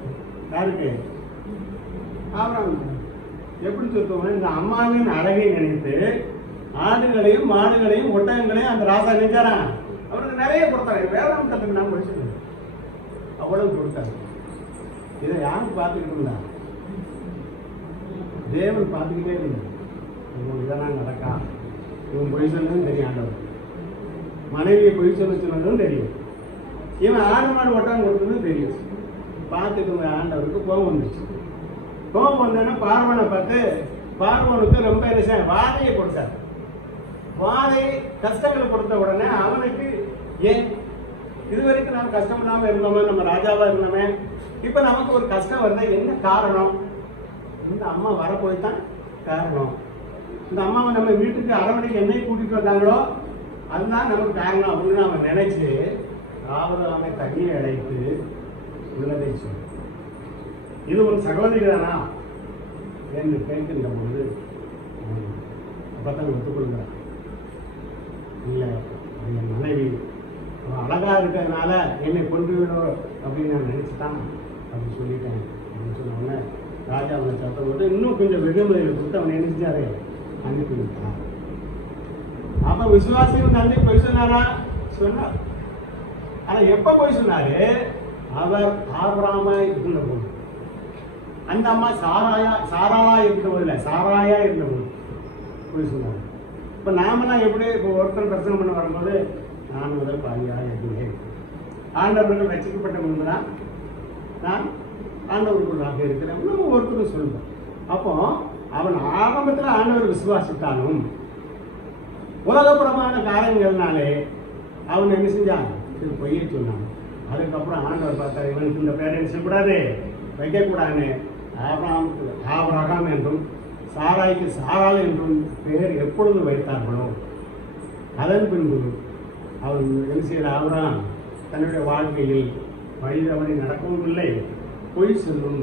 யாருக்கு, ஆபரங்க. எப்படி சொத்துவோம், இந்த அம்மாவின் அழகை நினைத்து ஆடுகளையும் மாடுகளையும் ஒட்டகங்களையும் அந்த ராசா நினைச்சாரான். அவருக்கு நிறைய கொடுத்தாரு. வேதாந்தத்துக்கு நான் படிச்சது அவ்வளவு கொடுத்தாரு. இதை யாரும் பார்த்துக்கிட்டு இருந்தா? தேவன் பார்த்துக்கிட்டே இருந்தார். இவன் இதெல்லாம் நடக்கா, இவன் பொய் சொன்னதும் தெரியும், ஆண்டவர் மனைவியை பொய் சொல்ல சொன்னதும் தெரியும், இவன் ஆடு மாடு ஒட்டகம் கொடுத்ததும் தெரியும். பார்த்துட்டு இருந்த ஆண்டவருக்கு கோபம் வந்துச்சு. கோபம் வந்தோன்னா பார்வனை பார்த்து பார்வனுக்கு ரொம்ப என்ன வாதையை கொடுத்தார். வாதை கஷ்டங்களை கொடுத்த உடனே அவனுக்கு ஏன் இதுவரைக்கும் நாம் கஷ்டம் இல்லாமல் இருந்தோமே, நம்ம ராஜாவா இருந்தோமே, இப்ப நமக்கு ஒரு கஷ்டம் வந்தா என்ன காரணம்? இந்த அம்மா வரப்போய் தான் காரணம். இந்த அம்மாவை நம்ம வீட்டுக்கு அரவணைக்கு என்னை கூட்டிட்டு வந்தாங்களோ அதுதான் நமக்கு காரணம் அப்படின்னு அவன் நினைச்சு ஆபரகாமை தண்ணியை அழைத்து உள்ளதை சொன்ன. இது ஒரு சகோதரி தானா என்று கேட்கின்ற பொழுது அப்பதான் ஒத்துக்கொள்கிறார். இல்லை, என் மனைவி அழகா இருக்கிறதுனால என்னை கொண்டு விடும் அப்படின்னு நான் நினைச்சுட்டான் அப்படின்னு சொல்லிட்டேன் அப்படின்னு சொன்னவொடனே ராஜா அவனை சத்தம் போட்டு இன்னும் கொஞ்சம் வெகுமதிகளை கொடுத்து அவனை நினைச்சாரு, அனுப்பி விட்டான். அப்ப விசுவாசியும் நன்றி போய் சொன்னாரா? சொன்னார். ஆனா எப்ப போய் சொன்னாரு? அவர் ஆபிரகாமா இருந்த போது. அந்த அம்மா சாராளா இருந்த போது இல்ல, சாராயா இருந்த போது போய் சொன்னாரு. இப்ப நாமெல்லாம் எப்படி இப்போ ஒருத்தர் பிரச்சனை பண்ண வரும்போது நான் முதல் பாதியாக இருக்கிறேன், ஆண்டவர்கள் ரசிக்கப்பட்ட முன்புதான் நான் ஆண்டவருக்குள்ளாக இருக்கிறேன் நம்ம ஒருத்தரும் சொல்லுவோம். அப்போ அவன் ஆரம்பத்தில் ஆண்டவர் விசுவாசித்தாலும் உலகப்புறமான காரியங்கள்னாலே அவன் என்ன செஞ்சான்? இது பொய்ய சொன்னான். அதுக்கப்புறம் ஆண்டவர் பார்த்தார், இவனுக்கு இந்த பேரை சொல்லக்கூடாது, வைக்கக்கூடாதுன்னு ஆபிரகாம் என்றும் சாராய்க்கு சாராள் என்றும் பெயர் எப்பொழுது வைத்தார்களோ அதன் பின்பு அவன் என்ன செய்கிற ஆபிரகாம் தன்னுடைய வாழ்க்கையில் வழி தவறி நடக்கவும் இல்லை, பொய் சொல்லும்.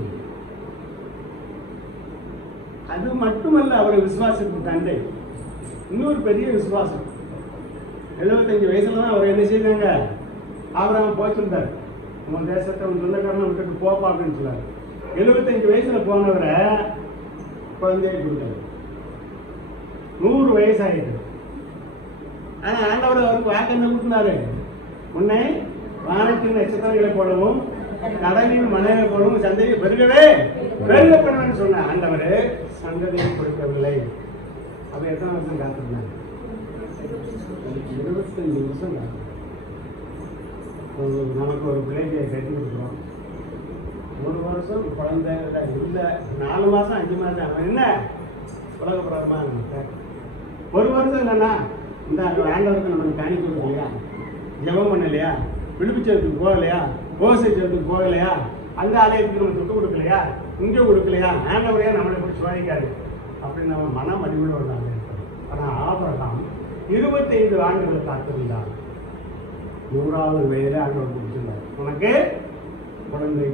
அது மட்டுமல்ல, அவரை விசுவாசத்துக்கு தண்டை இன்னொரு பெரிய விசுவாசம். 75 வயசுல தான் அவர் என்ன செய்தாங்க? ஆபிரகாம் போச்சிருந்தார். உன் தேசத்தை உன் சொந்தக்காரனை விட்டுட்டு போப்பா அப்படின்னு சொன்னார். 75 வயசுல போனவரை குழந்தையை கொடுத்தாரு. 100 வயசு ஆயிடுது. ஆனா ஆண்டவர் அவருக்கு வாக்கு என்ன கொடுத்தினாரு? உன்னை வானத்தின் நட்சத்திரங்களை போலவும் கடலின் மலையை போலவும் சந்தையை பெருகவே பெருக பண்ணுவேன்னு சொன்ன ஆண்டவர் சந்ததியை கொடுக்கவில்லை. அப்ப எத்தனை வருஷம் காத்திருந்தாங்க? 25 வருஷம் காத்து. நமக்கு ஒரு பிள்ளைக்கு கட்டி கொடுக்குறோம், 1 வருஷம் குழந்தை இல்லை, 4 மாசம் 5 மாசம் அவன் என்ன உலகப்பிரதமா இருக்க. 1 வருஷம் என்னன்னா இந்த ஆண்டவருக்கு நம்ம காணிக்க கொடுக்கலையா, ஜெபம் பண்ணலையா, விடுவிச்சதுக்கு போகலையா, கோசைச்சதுக்கு போகலையா, அந்த ஆலயத்துக்கு நம்ம துட்டு கொடுக்கலையா, இங்கே கொடுக்கலையா, ஆண்டவரையா நம்மளை போய் சோதிக்காது அப்படின்னு நம்ம மனம் அடிவுள்ள ஒரு நாள் இருக்காரு. ஆனால் ஆபிரகாம் 25 ஆண்டுகளை காத்திருந்தார். 100வது வயதில் ஆண்டவர் கொடுத்திருந்தார், உனக்கு குழந்தை.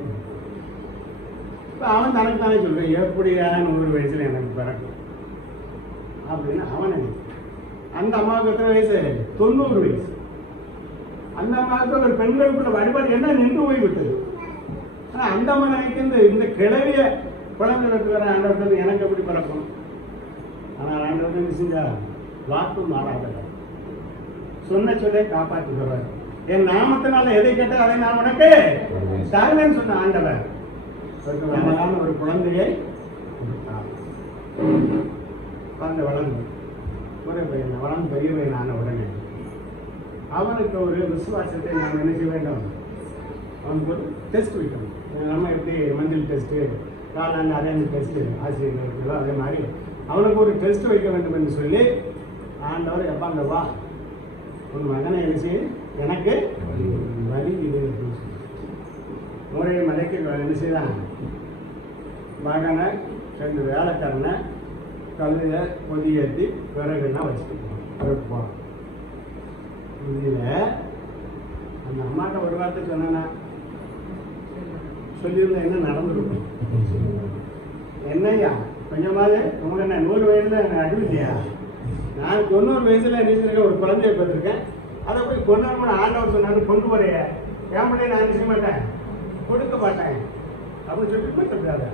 இப்போ அவன் தனக்குத்தானே சொல்றேன், எப்படியா 100 வயசுல எனக்கு பிறக்கும் அப்படின்னு அவன் நினைக்கிறான். அந்த அம்மாவுக்கு எத்தனை வயசு? 90 வயசு. அந்த அம்மாவுக்கு ஒரு பெண்களுக்குள்ள வழிபாடு என்ன நின்று போய்விட்டது. ஆனால் அந்த அம்மா நினைக்கிறது இந்த கிழவிய குழந்தை இருக்கிற ஆண்டவர்கள் எனக்கு எப்படி பிறக்கும். ஆனால் ஆண்டவர்கள் என்ன செஞ்சா? வாக்கு மாறாத சொன்ன சொல்லை காப்பாற்றுகிறவர். என் நாமத்தினால எதை கேட்டால் அதை நான் உனக்கு தருவேன்னு சொன்ன ஆண்டவர் அழகான ஒரு குழந்தையை கொடுத்தார். குழந்தை வளர்ந்து ஒரு பையன் வளர்ந்து பெரிய பையனான உடனே அவனுக்கு ஒரு விசுவாசத்தை நாம் என்ன செய்ய வேண்டும்? அவனுக்கு ஒரு டெஸ்ட் வைக்கணும். நம்ம எப்படி மஞ்சள் டெஸ்ட்டு, காலாண்டு அரையாண்டு டெஸ்ட்டு ஆசிரியர்கள் இருக்கிறதோ அதே மாதிரி அவனுக்கு ஒரு டெஸ்ட் வைக்க வேண்டும் என்று சொல்லி ஆண்டவர் எப்பாங்க வா உன் மகனை என்ன செய்ய எனக்கு வழி இது முறையை மலைக்கு என்ன செய்தான்? மகனை 2 வேலைக்காரனை கழுத கொதியேற்றி விறகுலாம் வச்சுட்டு போகிறான். இதில் அந்த அம்மாட்ட ஒரு வார்த்தை சொன்னா சொல்லியிருந்தா என்ன நடந்துருக்கும்? என்னையா கொஞ்சமாவது உங்க என்ன 100 வயசுல எனக்கு அடிவில்லையா? நான் 90 வயசுல நீச்சிருக்க ஒரு குழந்தைய பார்த்துருக்கேன். அதை போய் கொண்டு வரணும் ஆண்டவர் சொன்னாரு, கொண்டு வரைய என் பிள்ளைய நான் செய்ய மாட்டேன், கொடுக்க மாட்டேன் அப்படின்னு சொல்லிட்டு போயிட்டு.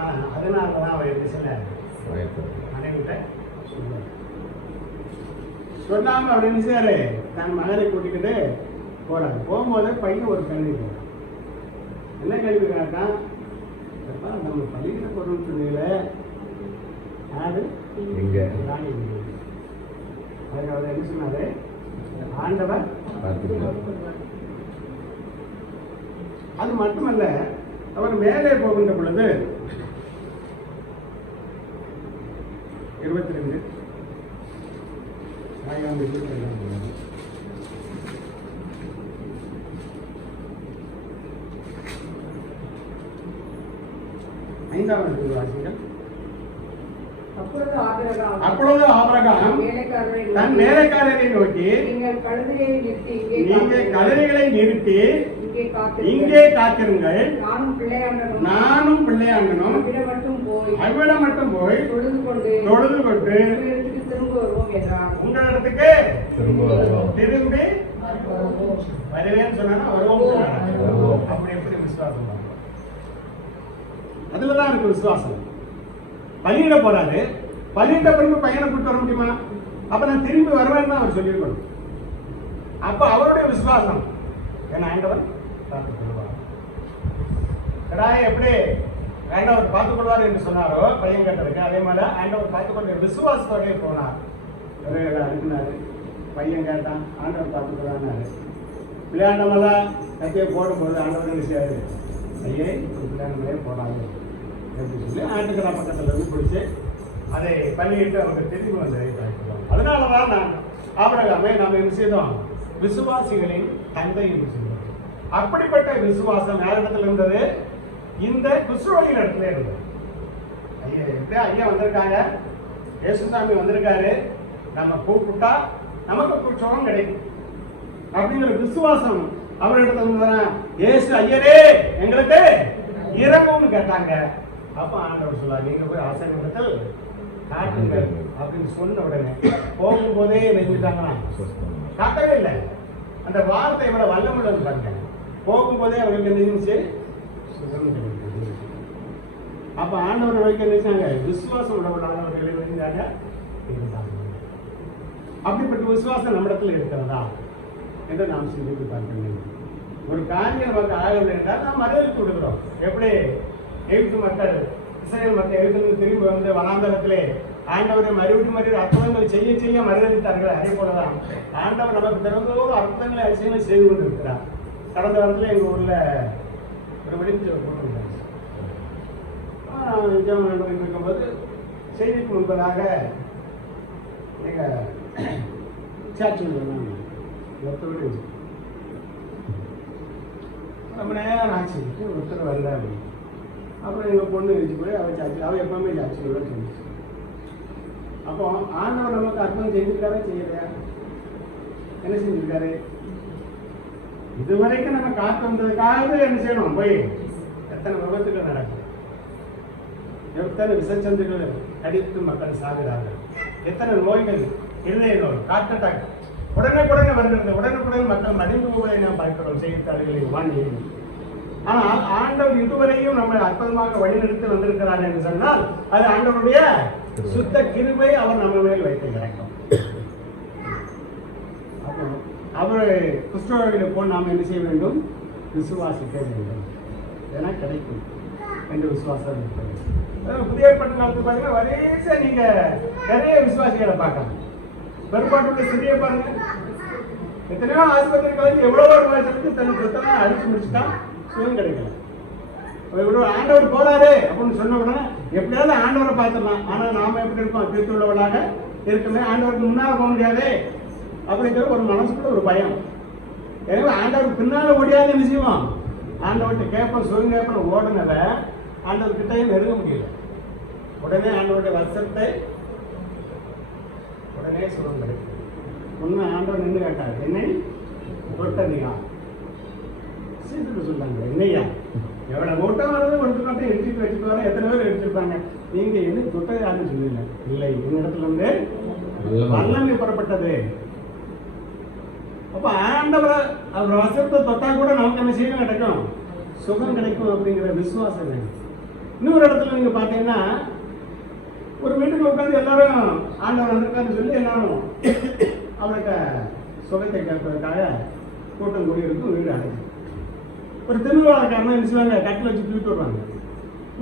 அதனால தான் அவன் என்ன செய்யல மனைவிட்ட சொல்ல சொல்லாம அவர் என்ன செய்யாரு, தன் மகனை கூட்டிக்கிட்டு போறாரு. போகும்போது பையன் ஒரு கேள்வி கேட்கிறான். என்ன கேள்வி கேட்டான், நம்ம பள்ளியில பொருள் சொன்னீங்கள யாரு எங்க ராணி. அதுக்கு அவர் என்ன சொன்னாரு, ஆண்டவர் அது மட்டுமல்ல, அவர் மேலே போகின்ற பொழுது 22 5 வாசிகள். அப்பொழுது ஆபிரகாம் தன் வேலைக்காரரை நோக்கி, நீங்கள் கழுதைகளை நிறுத்தி இங்கே காத்திருங்கள், நானும் பிள்ளையாண்டனும் அவ்விடம் மட்டும் போய் தொழுது கொண்டு உங்களிடத்துக்கு திரும்பி வருவேன்னு சொன்னா வருவோம். அப்படி எப்படி விசுவாசம்? அதுலதான் இருக்கு விசுவாசம். பலியிட போறாரு, பலியிட்ட பிறகு பையனை கூட்டு வர முடியுமா? அப்ப நான் திரும்பி வருவேன்னு அவர் சொல்லியிருக்கணும். அப்ப அவருடைய விசுவாசம் என்ன, ஆண்டவர் எப்படி ஆண்டவர் பார்த்துக் கொள்வார் என்று சொன்னாரோ பையன் கேட்டதுக்கு, அதே மாதிரி ஆண்டவர் பார்த்துக் கொண்ட விசுவாசத்தோடய போனார். அனுப்பினாரு, பையன் கேட்டான், ஆண்டவர் பார்த்துக் கொள்ளாரு. பிள்ளையாண்டமெல்லாம் கத்தியை போடும்போது ஆண்டவர் என்ன செய்யாது, ஐயே பிள்ளையாண்டமே போடாது அப்படின்னு சொல்லி ஆண்டுக்கிற பக்கத்துல இருந்து பிடிச்சி அதை பண்ணிட்டு அவங்க திரும்பி வந்து. அதனாலதான் நான் ஆபிரகாமை நாம என்ன செய்தோம், விசுவாசிகளின் தந்தை என்று சொல்றோம். அப்படிப்பட்ட விசுவாசம் யாரிடத்துல இருந்தது, இந்த குஷ்ரோகியின் இடத்துல இருந்தது. ஐயா வந்திருக்காங்க, இயேசுசாமி வந்திருக்காரு, நம்ம கூப்பிட்டா நமக்கு சுகம் கிடைக்கும் அப்படிங்கிற விசுவாசம் அவரிடத்துல இருந்ததுன்னா, இயேசு ஐயரே எங்களுக்கு இறங்கும்னு கேட்டாங்க. அப்ப ஆண்டவர் சொல்லுவார், நீங்க போய் ஆசீர்வாதத்தில் காட்டுங்க அப்படின்னு சொன்ன உடனே போகும்போதே நெஞ்சுட்டாங்களா, காட்டவே இல்லை. அந்த வார்த்தை இவ்வளவு வல்லமுள்ளது பாருங்க. போகும்போதே அவங்களுக்கு நினைச்சு அப்ப ஆண்டவர் வைக்க நினைச்சாங்க, விசுவாசம் உடம்புள்ளவர்கள் இருந்தாங்க. அப்படிப்பட்ட விசுவாசம் நம்மிடத்தில் இருக்கிறதா என்று நாம் சிந்தித்து பார்க்க. ஒரு காரியம் நமக்கு ஆகவில்லை என்றால் நாம் மறுதளித்து விடுகிறோம். எப்படி எகிப்து மக்கள், இஸ்ரேல் மக்கள் எகிப்திலிருந்து திரும்பி வந்து வனாந்தரத்திலே ஆண்டவரை மறுபடியும் அற்புதங்கள் செய்ய செய்ய மறுதளித்தார்கள். அதே போலதான் ஆண்டவர் நமக்கு திறந்தோடு அற்புதங்களை அதிசயங்களை செய்து கொண்டிருக்கிறார். கடந்த வாரத்தில் எங்க ஊர்ல ஒரு விழிப்பு போட்டிருந்தாங்க. இருக்கும்போது செய்திக்கு முன்பதாக எங்க சாட்சி ஒருத்தர் ரொம்ப நேரம் ஆச்சு, ஒருத்தர் வரல. அப்புறம் எங்கள் பொண்ணு இருந்துச்சு போய் அவள் சாட்சி, அவள் எப்பவுமே சாட்சியோட சொல்லிச்சு. அப்போ ஆண்டவர் நமக்கு அர்த்தம் செஞ்சுருக்காரா செய்யலையா? என்ன செஞ்சிருக்காரு? இதுவரைக்கும் நம்ம காத்து வந்ததுக்காக என்ன செய்யணும், போய் எத்தனை விபத்துகள் நடக்கும், எத்தனை விசச்சந்துகள் அடித்து மக்கள் சாகிறார்கள், எத்தனை நோய்கள், இருதய நோய், ஹார்ட் அட்டாக் உடனுக்குடனே வருகிறது. உடனுக்குடன் மக்கள் மடிந்து போவதை நாம் பார்க்கிறோம் செய்தித்தாள்களில் வாங்கி. ஆனால் ஆண்டவர் இதுவரையும் நம்மை அற்புதமாக வழிநடத்தி வந்திருக்கிறார் என்று சொன்னால் அது ஆண்டவருடைய சுத்த கிருபை அவர் நம்ம மேல் வைத்திருக்கிறார். அப்போ அவர் கிறிஸ்துவின் போல் நாம் என்ன செய்ய வேண்டும், விசுவாசிக்க வேண்டும். ஏன்னா கிடைக்கும் என்று விசுவாசம் இருக்கிறது. புதிய ஏற்பாட்டு காலத்துக்கு பார்த்தீங்கன்னா வரிசை நீங்க நிறைய விசுவாசிகளை பார்க்கலாம். பெரும்பாட்டுடைய சிறிய பாருங்க, எத்தனையோ ஆஸ்பத்திரி கலந்து எவ்வளவோ ரூபாய் செலுத்தி தன் சொத்தனை அடிச்சு முடிச்சுட்டான், சுகம் கிடைக்கல. இவ்வளவு ஆண்டவர் போறாரு அப்படின்னு சொன்ன உடனே எப்படியாவது ஆண்டவரை பார்த்துடலாம். ஆனா நாம எப்படி இருக்கோம், தீர்த்துள்ளவர்களாக இருக்குமே, ஆண்டவருக்கு முன்னால போக முடியாது அப்படிங்கிற ஒரு மனசுக்குள்ள ஒரு பயம். எனவே ஆண்டவருக்கு பின்னால ஓடியாது என்ன செய்வோம், ஆண்டவர்கிட்ட கேட்போம், சுகம் கேட்போம், ஓடுனத ஆண்டவர்கிட்டையும் நெருங்க முடியல. உடனே ஆண்டவருடைய வருஷத்தை உடனே சுகம் கிடைக்கும். உண்மை ஆண்டவர் நின்று கேட்டார், என்னை தொட்டனியா சீட்டு சொல்றாங்க, என்னையா எவ்வளவு கூட்டம் வருது, ஒன்று மட்டும் எடுத்துட்டு வச்சுட்டு வர எத்தனை பேர் எடுத்துருப்பாங்க, நீங்க என்ன தொட்டது யாருன்னு சொல்லல. இல்லை, என்னிடத்துல இருந்து வல்லமை புறப்பட்டது. அப்ப ஆண்டவரை அவர் வசத்தை தொட்டா கூட நமக்கு என்ன செய்யணும், கிடைக்கும், சுகம் கிடைக்கும் அப்படிங்கிற விசுவாசம் வேணும். இன்னொரு இடத்துல நீங்க பாத்தீங்கன்னா ஒரு வீட்டுக்கு உட்காந்து எல்லாரும் ஆண்டவர் வந்திருக்காருன்னு சொல்லி எல்லாரும் அவருக்கு சுகத்தை கேட்பதற்காக கூட்டம் கூடி இருக்கும், வீடு அடைக்கும். ஒரு திருவிழாக்காரன் என்ன செய்வாங்க, கட்டில் வச்சு தூக்கிட்டு வருவாங்க,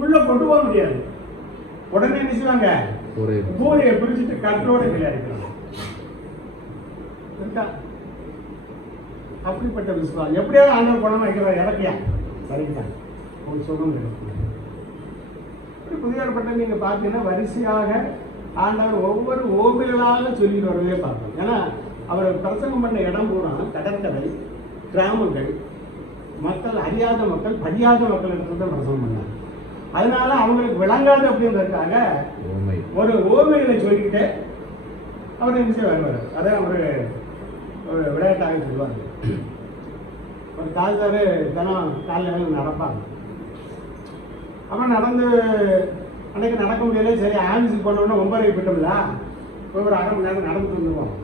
உள்ள கொண்டு போக முடியாது. உடனே என்ன செய்வாங்க, கூரையை பிடிச்சிட்டு கட்டோட விளையாடிக்கிறாங்க. அப்படிப்பட்ட விசுவாசம் எப்படியாவது ஆண்டவர் பணம் வைக்கிறார், இறக்கியா சரிதான் ஒரு சுகம் கிடைக்கும். புதிய ஏற்பாட்டை நீங்க பார்த்தீங்கன்னா வரிசையாக ஆண்டவர் ஒவ்வொரு ஓமைகளாக சொல்லிட்டு வரவே பார்ப்போம். ஏன்னா அவர் பிரசங்கம் பண்ண இடம் பூரா கடற்கரை, கிராமங்கள், மக்கள், அறியாத மக்கள், படியாத மக்கள் இடத்துல தான் பிரசங்கம் பண்ணாங்க. அதனால அவங்களுக்கு விளங்காது அப்படின்றதுக்காக ஒரு ஓமைகளை சொல்லிக்கிட்டு அவர் என்ன செய்ய வருவார். அதை அவர் ஒரு விளையாட்டாக சொல்லுவார். ஒரு தாழ்ந்தாரு தினம் காலையில் நடப்பாங்க. அவன் நடந்து அன்னைக்கு நடக்க முடியல, சரி ஆஃபீஸுக்கு போனோம்னா 9:30 போயிட்டோம்ல, ஒரு அரை மணி நேரம் நடந்து வந்துடுவோம்,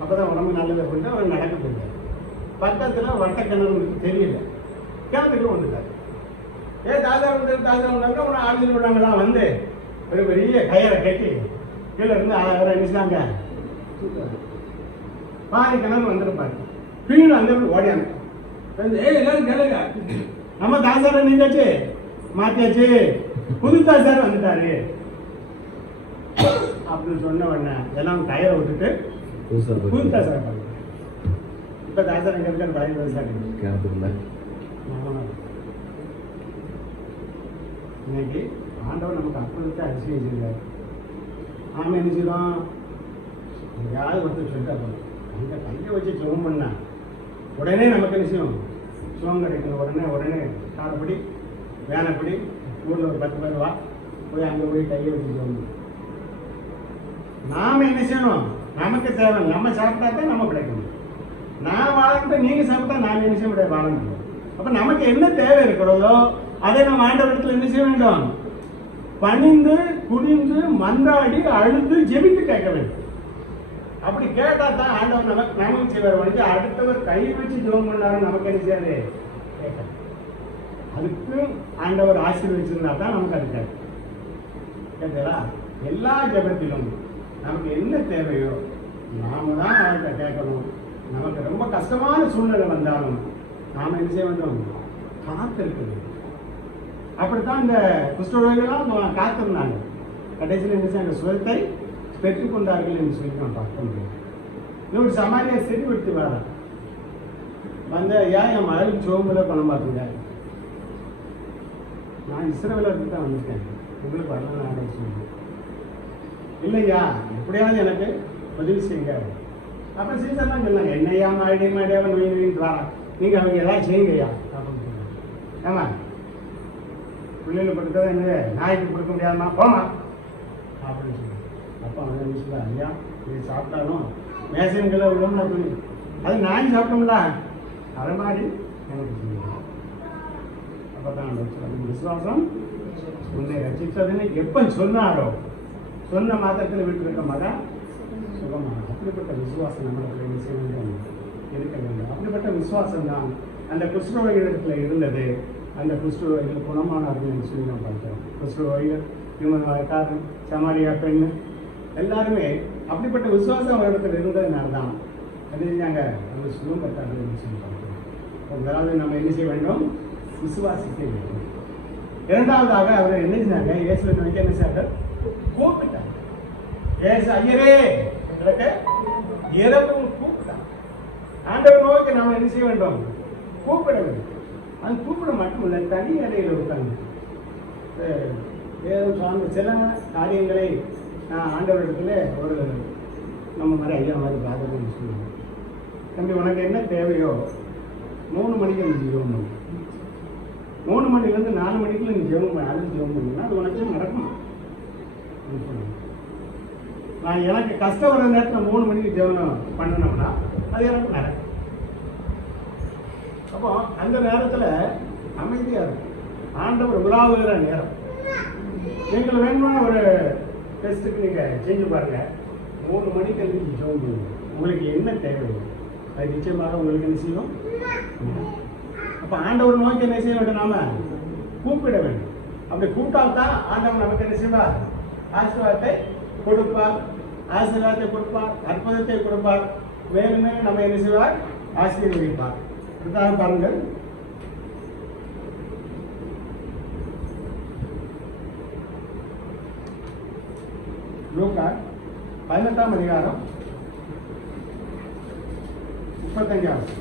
அப்போதான் உடம்பு நல்லது அப்படின்ட்டு அவர் நடக்க போயிட்டார். பக்கத்தில் வட்டக்கிணறு தெரியல, கிணத்துக்கு வந்துட்டார். தாத்தா வந்தாங்க. அவனை ஆஃபீஸில் உள்ளவங்களாம் வந்து ஒரு பெரிய கயிறை கட்டி கீழே இருந்து அவரை நினைச்சாங்க பாதி கிணறு வந்துருப்பாரு. பீனு அங்கே ஓடியாங்க. எல்லாரும் கேளுங்க, நம்ம தாசார நீந்தாச்சு மாத்தியாச்சு, புது தாசார் வந்துட்டாரு அப்படின்னு சொன்ன உடனே எல்லாம் கயிறை விட்டுட்டு புது தாசார பண்ண. இப்ப தாசார் இங்க இருக்க பழைய தாசார் இன்னைக்கு ஆண்டவர் நமக்கு அற்புதத்தை அதிசயம் செய்வார். நாம என்ன செய்யறோம், யாராவது ஒருத்தர் சொல்லிட்டா போதும், அந்த கையை வச்சு சுகம் பண்ணா உடனே நமக்கு என்ன செய்யும், சுகம் கிடைக்கணும். உடனே காரப்படி வேலைப்படி ஊரில் ஒரு 10 பேர் வா, போய் அங்கே போய் கையை வச்சு சுகம். நாம என்ன செய்யணும், நமக்கு தேவை, நம்ம சாப்பிட்டா தான் நம்ம கிடைக்கணும். நான் வாழக்கிட்ட நீங்க சாப்பிட்டா நான் என்ன செய்ய முடியாது, வாழ முடியும். அப்ப நமக்கு என்ன தேவை இருக்கிறதோ அதை நம்ம ஆண்டவரிடத்தில் என்ன செய்ய வேண்டும், பணிந்து குனிந்து மன்றாடி அழுது ஜெபித்து கேட்க வேண்டும். அப்படி கேட்டா தான் ஆண்டவர் நமக்கு செய்வார். வந்து அடுத்தவர் கை வச்சு ஜெபம் பண்ணாரு நமக்கு என்ன செய்யாது, கேட்க. அதுக்கு ஆண்டவர் ஆசீர்வதிச்சிருந்தா தான் நமக்கு அது கேட்கலா. எல்லா ஜெபத்திலும் நமக்கு என்ன தேவையோ நாம தான் அவர்கிட்ட கேட்கணும். நமக்கு ரொம்ப கஷ்டமான சூழ்நிலை வந்தாலும் நாம என்ன செய்ய வேண்டும், காத்திருக்கணும். அப்படித்தான் இந்த குஷ்டரோகிகளாம் காத்திருந்தாங்க. கடைசியில் என்ன செய்ய சுகத்தை பெற்றுக் கொண்டார்கள் என்று சொல்லி நான் பார்க்க முடியும். இன்னொரு சமாரியா செடி விட்டு வர வந்து ஏன் என் மகளுக்கு சோம்புல பணம் பார்த்துங்க, நான் இஸ்ரவேலுக்கு தான் வந்திருக்கேன், உங்களுக்கு வரலாம் ஆண்டவர் சொல்லுங்க. இல்லையா எப்படியாவது எனக்கு உதவி செய்யுங்க. அப்போ சீசன் தான் சொன்னாங்க, என்னையா மாடியாக நோயின்னு வரா, நீங்கள் அவங்க எல்லாம் செய்யுங்கய்யா அப்படின்னு சொன்னாங்க. ஏமா பிள்ளைகளை கொடுத்தா என்ன நாய்க்கு கொடுக்க முடியாதுமா, போமா அப்படின்னு சொல்லி. அப்போ அவங்க சொல்ல, ஐயா இது சாப்பிட்டாலும் மேசன்களை உள்ளோம்னா துணி அது நாய் சாப்பிட்டோம்ல அதை மாதிரி எனக்கு சொல்லுங்க. அப்போ தான் விசுவாசம் உன்னை ரசித்ததுன்னு எப்போ சொன்னாரோ சொன்ன மாத்திரத்தில் விட்டு இருக்க மாட்டா சுகமாக. அப்படிப்பட்ட விசுவாசம் நம்மளுக்கு என்ன செய்ய வேண்டும், இருக்க வேண்டும். அப்படிப்பட்ட விசுவாசம் தான் அந்த குஷ்டரோகிகளிடத்தில் இருந்தது. அந்த குஷ்டரோகிகள் குணமானார்கள் என்று சொல்லி நம்ம பார்த்தோம். குஷ்டரோகிகள், இவன் சமாரியா பெண் எல்லாருமே அப்படிப்பட்ட விசுவாசம் அவரிடத்தில் இருந்ததுனால தான் அது நாங்கள் அந்த சுகம் பெற்றார்கள் என்று சொல்லி பார்த்தோம். முதலாவது நம்ம என்ன செய்ய வேண்டும், விசுவாசிக்க வேண்டும். இரண்டாவதாக அவர் என்ன செஞ்சாங்க, இயேசுவை நோக்கி என்ன செய்தார், கூப்பிட்டார். ஏசு ஐயரே இறப்பு கூப்பிட்டான். ஆண்டவர் நோக்கி நம்ம என்ன செய்ய வேண்டும், கூப்பிட வேண்டும். அது கூப்பிட மட்டும் இல்லை, தனி அறையில் இருக்காங்க. சார்ந்த சில காரியங்களை ஆண்டவரிடத்துல ஒரு நம்ம மாதிரி ஐயா மாதிரி பாதகம் சொல்லுவோம். தம்பி உனக்கு என்ன தேவையோ 3 மணிக்கு நீ ஜெபம் பண்ணு, 3 மணிலேருந்து 4 மணிக்குள்ள நீ ஜெபம் பண்ண, அது ஜெபம் பண்ணுன்னா அது உனக்கு நடக்கும். நான் எனக்கு கஷ்டம் வர நேரத்தில் 3 மணிக்கு ஜெபம் பண்ணணும்னா அது எனக்கு நடக்கும். அப்போ அந்த நேரத்தில் அமைதியாக இருக்கும். ஆண்டவர் உலாவுகிற நேரம். எங்களுக்கு வேணும்னா ஒரு டெஸ்ட்டுக்கு நீங்கள் செஞ்சு பாருங்க. 3 மணிக்கு எழுதி ஜெபம் பண்ணுங்க. உங்களுக்கு என்ன தேவை அது நிச்சயமாக உங்களுக்கு என்ன செய்யும். அப்போ ஆண்டவர் நோக்கி என்ன செய்ய வேண்டும், நாம கூப்பிட வேண்டும். அப்படி கூப்பிட்டால்தான் ஆண்டவர் நமக்கு என்ன செய்வார், ஆசீர்வாதத்தை கொடுப்பார். ஆசீர்வாதத்தை கொடுப்பார், அற்புதத்தை கொடுப்பார், மேலும் மேலும் நம்ம என்ன செய்வார், ஆசீர்வதிப்பார். இதுதான் பாருங்கள், லூக்கா 18ஆம் அதிகாரம் 35.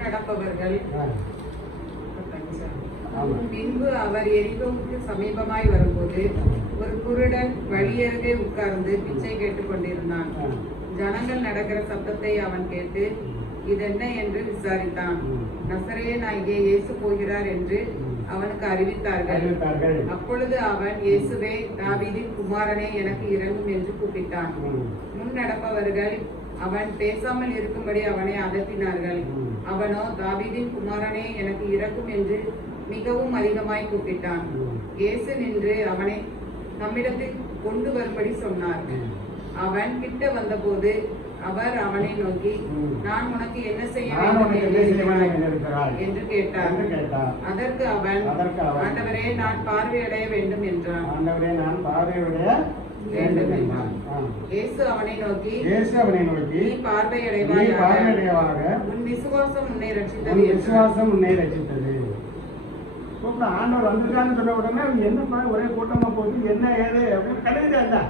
நடப்பவர்கள் ஆமா. பின்பு அவர் எரிகோவுக்கு சமீபமாய் வரும்போது ஒரு குருடன் வழியருகே உட்கார்ந்து பிச்சை கேட்டுக் கொண்டிருந்தான். ஜனங்கள் நடக்கிற சத்தத்தை அவன் கேட்டு இதென்ன என்று விசாரித்தான். நசரேயனாகிய இயேசு போகிறார் என்று அவனுக்கு அறிவித்தார்கள். அப்பொழுது அவன், இயேசுவே, தாவீதின் குமாரனே, எனக்கு இரங்கும் என்று கூப்பிட்டான். முன் நடப்பவர்கள் அவன் பேசாமல் இருக்கும்படி அவனை அதட்டினார்கள். அவனோ, தாவீதின் குமாரனே, எனக்கு இரங்கும் என்று மிகவும் அதிகமாய் கூப்பிட்டான். இயேசு நின்று அவனை நம்மிடத்தில் கொண்டு வரும்படி சொன்னார். அவன் கிட்ட வந்தபோது அவர் அவனை நோக்கி, நான் உனக்கு என்ன செய்ய வேண்டும் என்று கேட்டார். அதற்கு அவன், ஆண்டவரே, நான் பார்வையடைய வேண்டும் என்றான். இயேசு அவனை நோக்கி, நீ பார்வையடைவாயாக, உன் விசுவாசம் உன்னை ரட்சித்தது. ஆண்டவர் வந்திருக்கான்னு சொன்ன உடனே என்னப்பா ஒரே கூட்டமா போகுது, என்ன ஏது அப்படின்னு கண்டுக்கிட்டே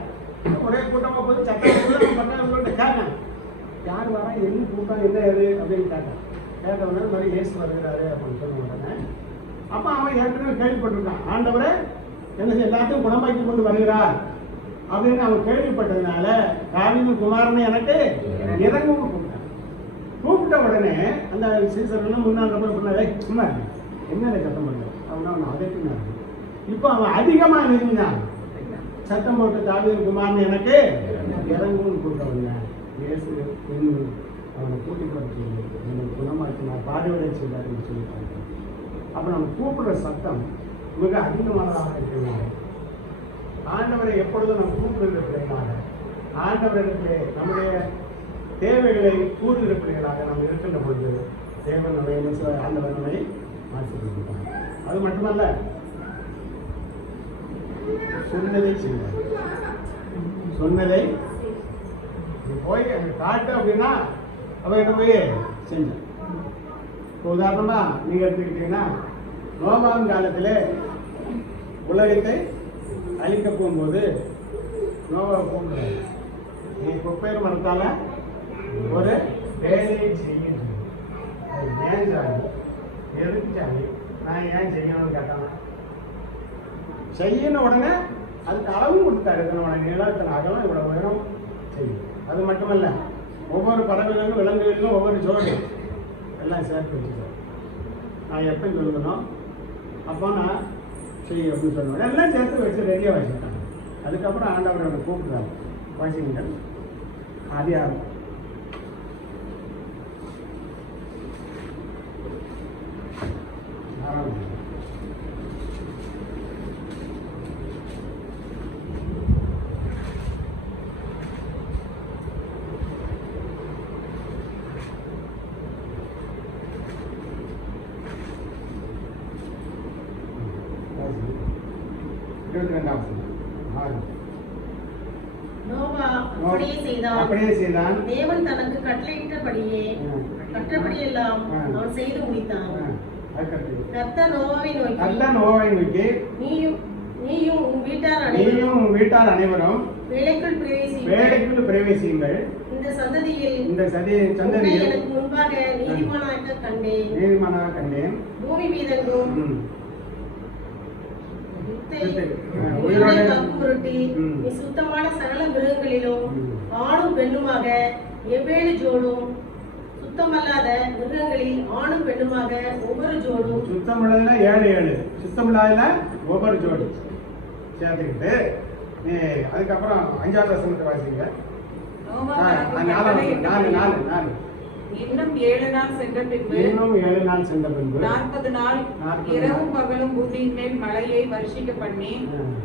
ஒரே கூட்டமா போது சட்டம் கேட்டேன், யார் வரா, என்ன கூட்டம், என்ன ஏது அப்படின்னு கேட்டேன். கேட்ட உடனே மாதிரி இயேசு வருகிறாரு அப்படின்னு சொன்ன உடனே அப்ப அவன் ஏற்கனவே கேள்விப்பட்டிருக்கான், ஆண்டவரை என்ன எல்லாத்தையும் குணமாக்கி கொண்டு வருகிறார் அப்படின்னு அவன் கேள்விப்பட்டதுனால தாவீது குமாரனை எனக்கு இறங்கும் கூப்பிட்ட உடனே அந்த சீசர்லாம் முன்னாள் சொன்னாலே சும்மா என்ன சத்தம் பண்ண அவன் அதட்டினான். இப்போ அவன் அதிகமா நெருங்கினான், சத்தம் போட்டு தாவீது குமாரன் எனக்கு இறங்கும் கூப்பிட்டவங்க இயேசு அவனை கூட்டிட்டு வர குணமாக்கினார், பார்வையடை செய்தார்னு சொல்லிட்டாங்க. அப்ப நம்ம கூப்பிடுற சத்தம் மிக அதிகமானதாக இருக்கிறாங்க. ஆண்டவரை எப்பொழுதும் நம்ம கூப்பிடுகிற பிள்ளைகளாக, ஆண்டவரிடத்திலே நம்முடைய தேவைகளை கூறுகிற பிள்ளைகளாக நம்ம இருக்கின்ற பொழுது தேவன் நம்மை ஆண்டவர் நம்மை ஆசீர்வதிப்பார். அது மட்டுமல்ல, சொன்னதை செய்வார். சொன்னதை போய் அங்கே காட்டு அப்படின்னா அவர்கிட்ட போய் செஞ்சான். இப்போ உதாரணமா நீங்க எடுத்துக்கிட்டீங்கன்னா, நோவாவின் காலத்திலே உலகத்தை அழிக்க போகும்போது நோவா கூப்பிடுறாரு, நீ கொப்பையர் மரத்தால ஒரு வேலையை செய்யணும். அது ஏன் சாமி, எதுச்சாமி, நான் ஏன் செய்யணும்னு கேட்டாங்க. செய்யணும் உடனே அதுக்கு அளவும் கொடுத்தாரு, இத்தனை நீளம், இத்தனை அகலம், இவ்வளவு உயரம் செய்யும். அது மட்டுமல்ல, ஒவ்வொரு பறவைகளும் விலங்குகளிலும் ஒவ்வொரு ஜோடி எல்லாம் சேர்த்து வச்சுருக்கேன். நான் எப்போ சொல்லணும் அப்போ நான் செய்ய அப்படின்னு சொல்லுவேன். எல்லாம் சேர்த்து வச்சு ரெடியாக வச்சுருக்காங்க. அதுக்கப்புறம் ஆண்டவரோட கூப்பிடுறாங்க, வாசிங்கள் ஆதியாகமம் 6ஆம் அதிகாரம். அப்படியே செய்தான். தேவன் தனக்கு கட்டளையிட்டபடியே கற்றபடியெல்லாம் அவன் செய்து முடித்தான். கர்த்தர் நோவாவை நோக்கி, நீயும் உன் வீட்டார் அனைவரும் வேலைக்குள் பிரவேசியுங்கள். இந்த சந்ததியில் எனக்கு முன்பாக நீதிமானாக கண்டேன். பூமி மீதெங்கும் உயிரோடு காக்குமுருட்டி, நீ சுத்தமான சகல மிருகங்களிலும் ஆணும் பெண்ணுமாக எவ்வேழு ஜோடும், சுத்தமல்லாத மிருகங்களில் ஆணும் பெண்ணுமாக ஒவ்வொரு ஜோடும், சுத்தமுள்ளதுல 7 சுத்தமில்லாத ஒவ்வொரு ஜோடி சேர்த்துக்கிட்டு அதுக்கப்புறம் 5ஆவது வசனத்தை வாசிங்க. இன்னும் 7 நாள் சென்ற பின்பு 40 நாள் இரவும் பகலும் பூமியின் மேல் மழையை வருஷிக்க பண்ணி,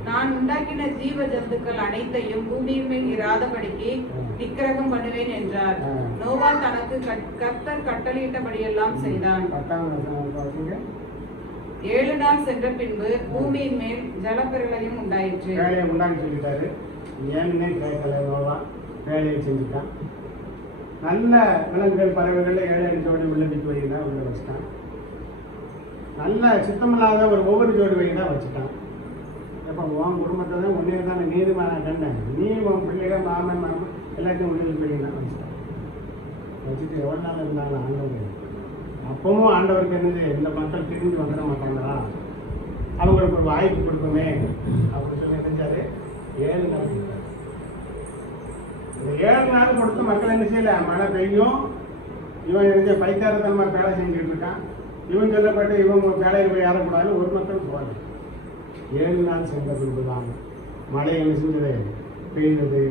நான் உண்டாக்கின ஜீவ ஜந்துக்கள் அனைத்தையும் பூமியின் மேல் இராதபடிக்கு நிக்கிரகம் பண்ணுவேன் என்றார். நோவா தனக்கு கர்த்தர் கட்டளையிட்டபடியெல்லாம் செய்தான். 7 நாள் சென்ற பின்பு பூமியின் மேல் ஜலப்பிரளயம் உண்டாயிற்று. வேலையை உண்டான்னு சொல்லிட்டாரு. ஏன்னே கேட்கல, நோவா வேலையை செஞ்சுட்டான். நல்ல விலங்குகள் பறவைகள் 7 ஜோடி உள்ள விட்டு வைனா உள்ள வச்சுட்டான். நல்ல சுத்தமில்லாத ஒவ்வொரு ஜோடி வைனா வச்சுட்டான். எப்போ உன் குடும்பத்தை தான் ஒன்னே தானே நீதிமான கண்டேன், நீ உன் பிள்ளைகள் மாமன் மாமன் எல்லாத்தையும் உள்ளே வைனா வச்சுட்டான். வச்சுட்டு எவ்வளோ நாள் இருந்தாலும் ஆண்டவர் அப்பவும் ஆண்டவருக்கு என்னது, இந்த மக்கள் திரும்பி வந்துட மாட்டாங்களா, அவங்களுக்கு ஒரு வாய்ப்பு கொடுக்குமே அப்படின்னு சொல்லி நினைச்சாரு. 7 நாள் கொடுத்தாரு. இந்த 7 நாள் கொடுத்து மக்கள் என்ன செய்யல, மழை பெய்யும், இவன் எந்த பைத்தாரத்தனமா வேலை செஞ்சுட்டு இருக்கான், இவன் சொல்லப்பட்டு இவங்க வேலையில் போய் ஏறக்கூடாதுன்னு ஒரு மக்கள் போவாங்க. 7 நாள் சென்ற பின்புதான் மழை என்ன செஞ்சது, பெய்தது,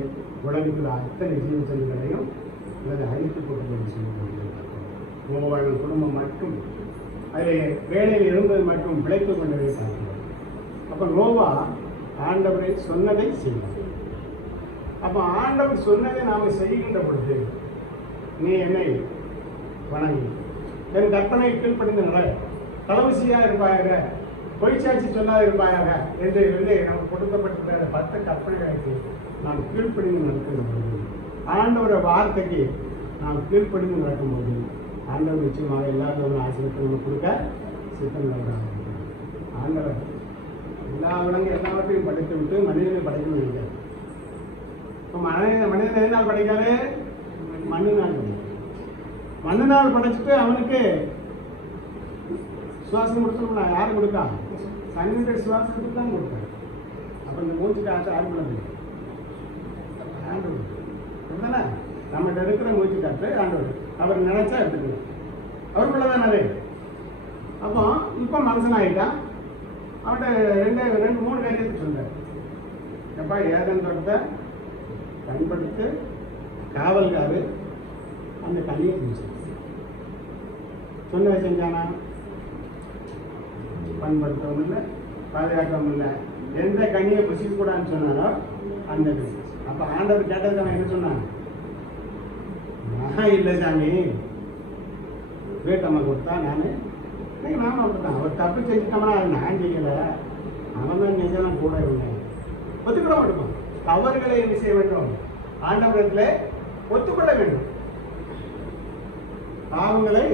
உலகத்தில் அத்தனை ஜீவசங்களையும் அல்லது அழித்து போட்டு சொல்லுவாங்க. உங்கள் குடும்பம் மட்டும் அதில் வேலையில் இருந்தது மட்டும் பிழைத்துக் கொண்டதை பார்க்கிறோம். அப்போ நோவா ஆண்டவரை சொன்னதை செய்தார். அப்போ ஆண்டவர் சொன்னதை நாம் செய்கின்ற பொழுது, நீ என்னை வணங்கி என் கற்பனை கீழ்ப்படிந்து நட, தளவசியாக இருப்பாயாக, பொய்ச்சாட்சி சொல்லாத இருப்பாயாக என்று நமக்கு கொடுக்கப்பட்ட 10 கற்பனைகளுக்கு நாம் கீழ்ப்படிந்து நடக்கும்போது, ஆண்டவரை வார்த்தைக்கு நாம் கீழ்ப்படிந்து நடக்கும்போது, ஆண்டவர் நிச்சயமாக எல்லாரும் ஆசிரியத்தை கொடுக்க சித்தம். ஆண்டவர் எல்லா விலங்கு எல்லாவற்றையும் படைத்து விட்டு மனிதனை படைக்கணும் நினைக்கிறார். இப்போ மனிதன் எதனால் படைக்காரு, மண்ணினால் படைக்காரு. மண்ணினால் படைச்சிட்டு அவனுக்கு சுவாசம் கொடுத்துருக்கா, யாரும் கொடுக்கா, சனியுடைய சுவாசத்துக்கு தான் கொடுத்தாரு. அப்போ இந்த மூச்சுக்கு ஆசை யாரும் பண்ணது ஆண்டவர் தானே, நம்மகிட்ட இருக்கிற மூச்சு காற்று ஆண்டவர் அவர் நினைச்சா எடுத்துக்கணும், அவருக்குள்ளதான் அது. அப்போ இப்போ மனுஷன் ஆகிட்டான். அவன்கிட்ட 2-3 காரியத்தை சொல்றாரு. எப்பா ஏதன் தோட்டத்தை பயன்படுத்து காவல்காரு அந்த கனியை செஞ்சான். சொன்னதை செஞ்சானா, பண்படுத்தவும் இல்லை, பாதுகாக்கவும் இல்லை. எந்த கனியை புசிக்கூடாதுன்னு சொன்னாரோ அந்த கனி. அப்போ ஆண்டவர் கேட்டதுக்கு அவன் என்ன சொன்னான், இல்லை சாமி, வீட்டம்மா கொடுத்தா நான் இன்னைக்கு நானும் அப்படித்தான். அவர் தப்பு செஞ்சுட்டோம்னா அது நான் செய்யலை, அவன் தான் செஞ்செல்லாம் கூட இல்லை, ஒத்துக்கிட மாட்டோம். அவர்களை என்ன செய்ய வேண்டும், ஆண்டவரத்தில் ஒத்துக்கொள்ள வேண்டும். பாவங்களை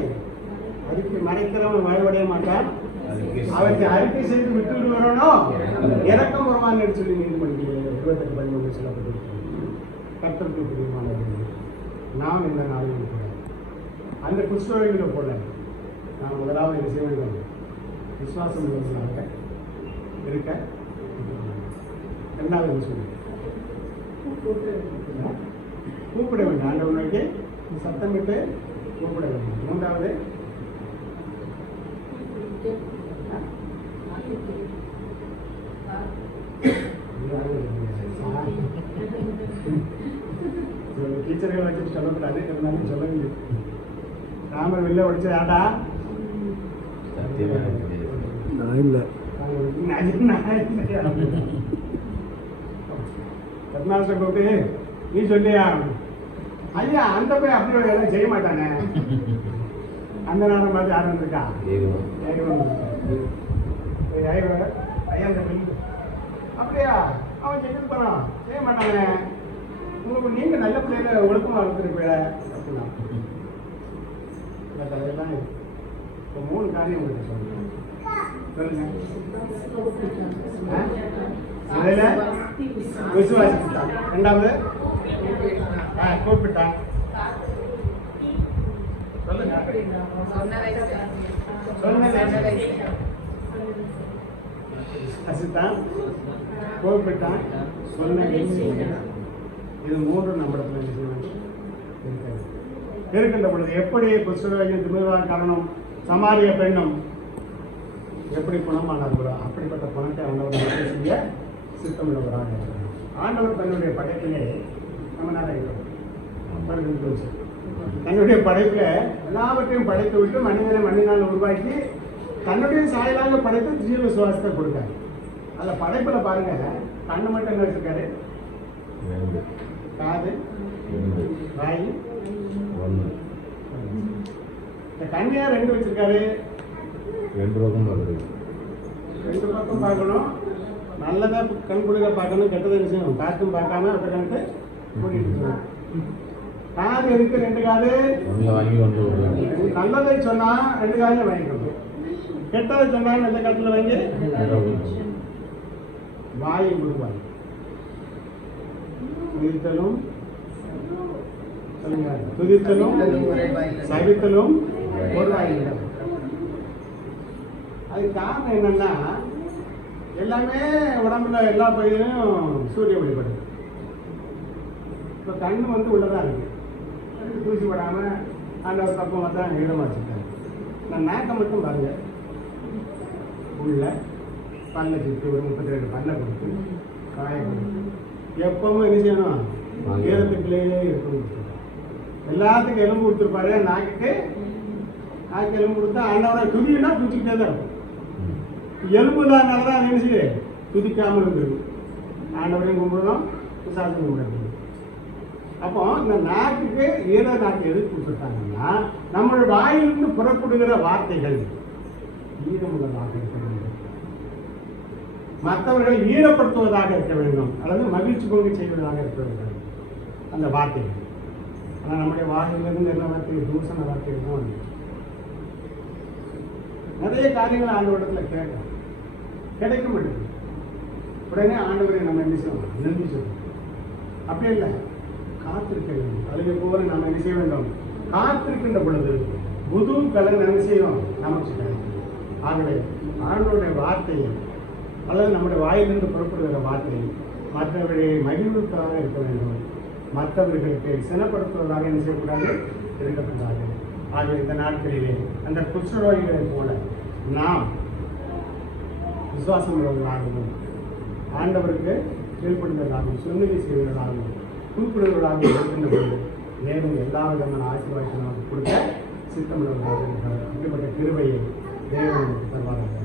அறிக்கை மறைக்கிறவன் வாழ்வடைய மாட்டான், அவற்றை அறிக்கை செய்து விட்டு வரணும். இறக்கம் வருவான்னு சொல்லி நீதிமன்ற 28:13 சொல்லப்பட்டிருக்கிறது. கர்த்தருக்கு பிரியமானது நாம் இந்த நாளில் கூட அந்த குஷ்டரோகிகளை போல நாம் முதலாவது என்ன செய்ய வேண்டும், விசுவாசம் உள்ளவர்களாக இருக்க. 2வது சொல்லி கூப்பிட வேண்டும், ஆண்டவனுக்கு சத்தமிட்டு கூப்பிட வேண்டும். 3வது டீச்சர்கள் வச்சு சொல்லக்கூடாது, இருந்தாலும் சொல்ல வேண்டியது. ராமர் வெளில ஒடிச்ச ஆட்டா இல்லை பத்மாசம் கூப்பிட்டு நீ சொல்லியா, ஐயா அந்த போய் அப்படி ஒரு வேலை செய்ய மாட்டானே. அந்த நேரம் பார்த்து யாரும் இருக்கா, அப்படியா அவன் செஞ்சு போறான், செய்ய மாட்டானே. உங்களுக்கு நீங்க நல்ல பிள்ளைகளை ஒழுக்கமா வளர்த்துருப்பீங்க அப்படின்னா. அதெல்லாம் இப்போ 3 காரியம் உங்களுக்கு சொல்லுங்க. முதல்ல விசுவாசிட்டான், 2வது கூப்பிட்டான், சொல்லுங்க விசுவாசித்தான், கூப்பிட்டான், சொன்னதை செய்யலாம். இது 3 நம்மிடத்துல இருக்கின்ற பொழுது எப்படி புஸ்தகம் திமிர்வான் காரணம் சமாரிய பெண்ணும் எப்படி குணமானார்களோ அப்படிப்பட்ட பணத்தை ஆண்டவர் செய்ய சித்தமுள்ளவராக இருக்கிறார். ஆண்டவர் தன்னுடைய படைப்பிலே நம்ம தன்னுடைய படைப்பில் எல்லாவற்றையும் படைத்து விட்டு மனிதனை மண்ணினால் உருவாக்கி தன்னுடைய சாயலாக படைத்து ஜீவ சுவாசத்தை கொடுத்தாரு. அதில் படைப்பில் பாருங்க, கண்ணு மட்டும் என்ன வச்சிருக்காரு, காது, வாய், இந்த கண்ணியா 2 வச்சிருக்காரு, 2 பக்கம் வருது. ரெண்டு பக்கம் பார்க்கணும். நல்லதா கண் கொடுக்க பார்க்கணும், கெட்டதை விஷயம் பார்த்தும் பார்க்காம அப்படி கணக்கு கூட்டிட்டு இருக்கணும். காது இருக்கு ரெண்டு காது, நல்லதை சொன்னா ரெண்டு காதுல வாங்கிக்கணும், கெட்டதை சொன்னா நல்ல காத்துல வாங்கி வாயை கொடுப்பாங்க. துதித்தலும் துதித்தலும் சகித்தலும் ஒரு வாயில். அது காரணம் என்னன்னா எல்லாமே உடம்புல எல்லா பகுதியிலும் சூரிய ஒளிப்படுது. இப்போ கண்ணு வந்து உள்ளதான் இருக்கு, தூசி படாம ஆண்டவர் பக்கம் பார்த்தா ஈரமாக வச்சுருக்காங்க. நான் நாக்கை மட்டும் பாருங்க, உள்ள பல்ல சுற்றி ஒரு 32 பல்ல கொடுத்து காய கொடுத்து எப்பவும் என்ன செய்யணும், ஈரத்துக்குள்ளேயே இருக்கணும். எல்லாத்துக்கும் எலும்பு கொடுத்துருப்பாரு, நாக்கு எலும்பு கொடுத்தா ஆண்டவரை துதினா துதிக்கிட்டே தான் இருக்கும். எலும்பு தான் நினைச்சு துதிக்காமல் இருந்தது. ஆண்டவரையும் கும்பிடணும், விசாரத்தையும் கும்பிடணும். அப்போ இந்த நாட்டுக்கு ஈர நாட்டு எதுக்கு கொடுத்துருக்காங்கன்னா, நம்மளுடைய வாயிலிருந்து புறப்படுகிற வார்த்தைகள் ஈரமுள்ளதாக இருக்க வேண்டும், மற்றவர்களை ஈரப்படுத்துவதாக இருக்க வேண்டும், அல்லது மகிழ்ச்சி பொங்க செய்வதாக இருக்க வேண்டும் அந்த வார்த்தைகள். ஆனால் நம்முடைய வாயிலிருந்து என்ன வார்த்தை, தூசண வார்த்தைகள் தான் வந்து நிறைய காரியங்கள் ஆண்டவரிடத்துல கேட்கலாம், கிடைக்க மாட்டேங்குது. உடனே ஆண்டவரை நம்ம என்ன செய்யணும், நன்றி சொல்லணும். அப்படி இல்லை, காத்திருக்க வேண்டும். அதுக்கு போல நம்ம என்ன செய்ய வேண்டும், காத்திருக்கின்ற பொழுது புது பலன் என்ன செய்யும், நமக்கு கிடைக்கும். ஆகவே ஆண்டவருடைய வார்த்தையை அல்லது நம்முடைய வாயிலிருந்து புறப்படுகிற வார்த்தையை மற்றவர்களை மகிழ்வுக்காக இருக்க வேண்டும், மற்றவர்களுக்கு சினப்படுத்துவதாக என்ன செய்யக்கூடாது, இருக்கக்கூடாது. ஆகவே இந்த நாட்களிலே அந்த குஷ்டரோகிகளை போல நாம் விசுவாசம் உள்ளவர்களாகவும் ஆண்டவருக்கு கீழ்ப்படுவதாகவும் சுண்ணதி செய்வதாகவும் கூப்பிடுவதாகவும் இருக்கின்ற பொழுது மேலும் எல்லா விதமான ஆசீர்வாதத்தை நமக்கு கொடுக்க சித்தமுள்ளவர்களாக இருக்கிறார். இப்படிப்பட்ட கிருபையை தேவன் தருவார்கள்.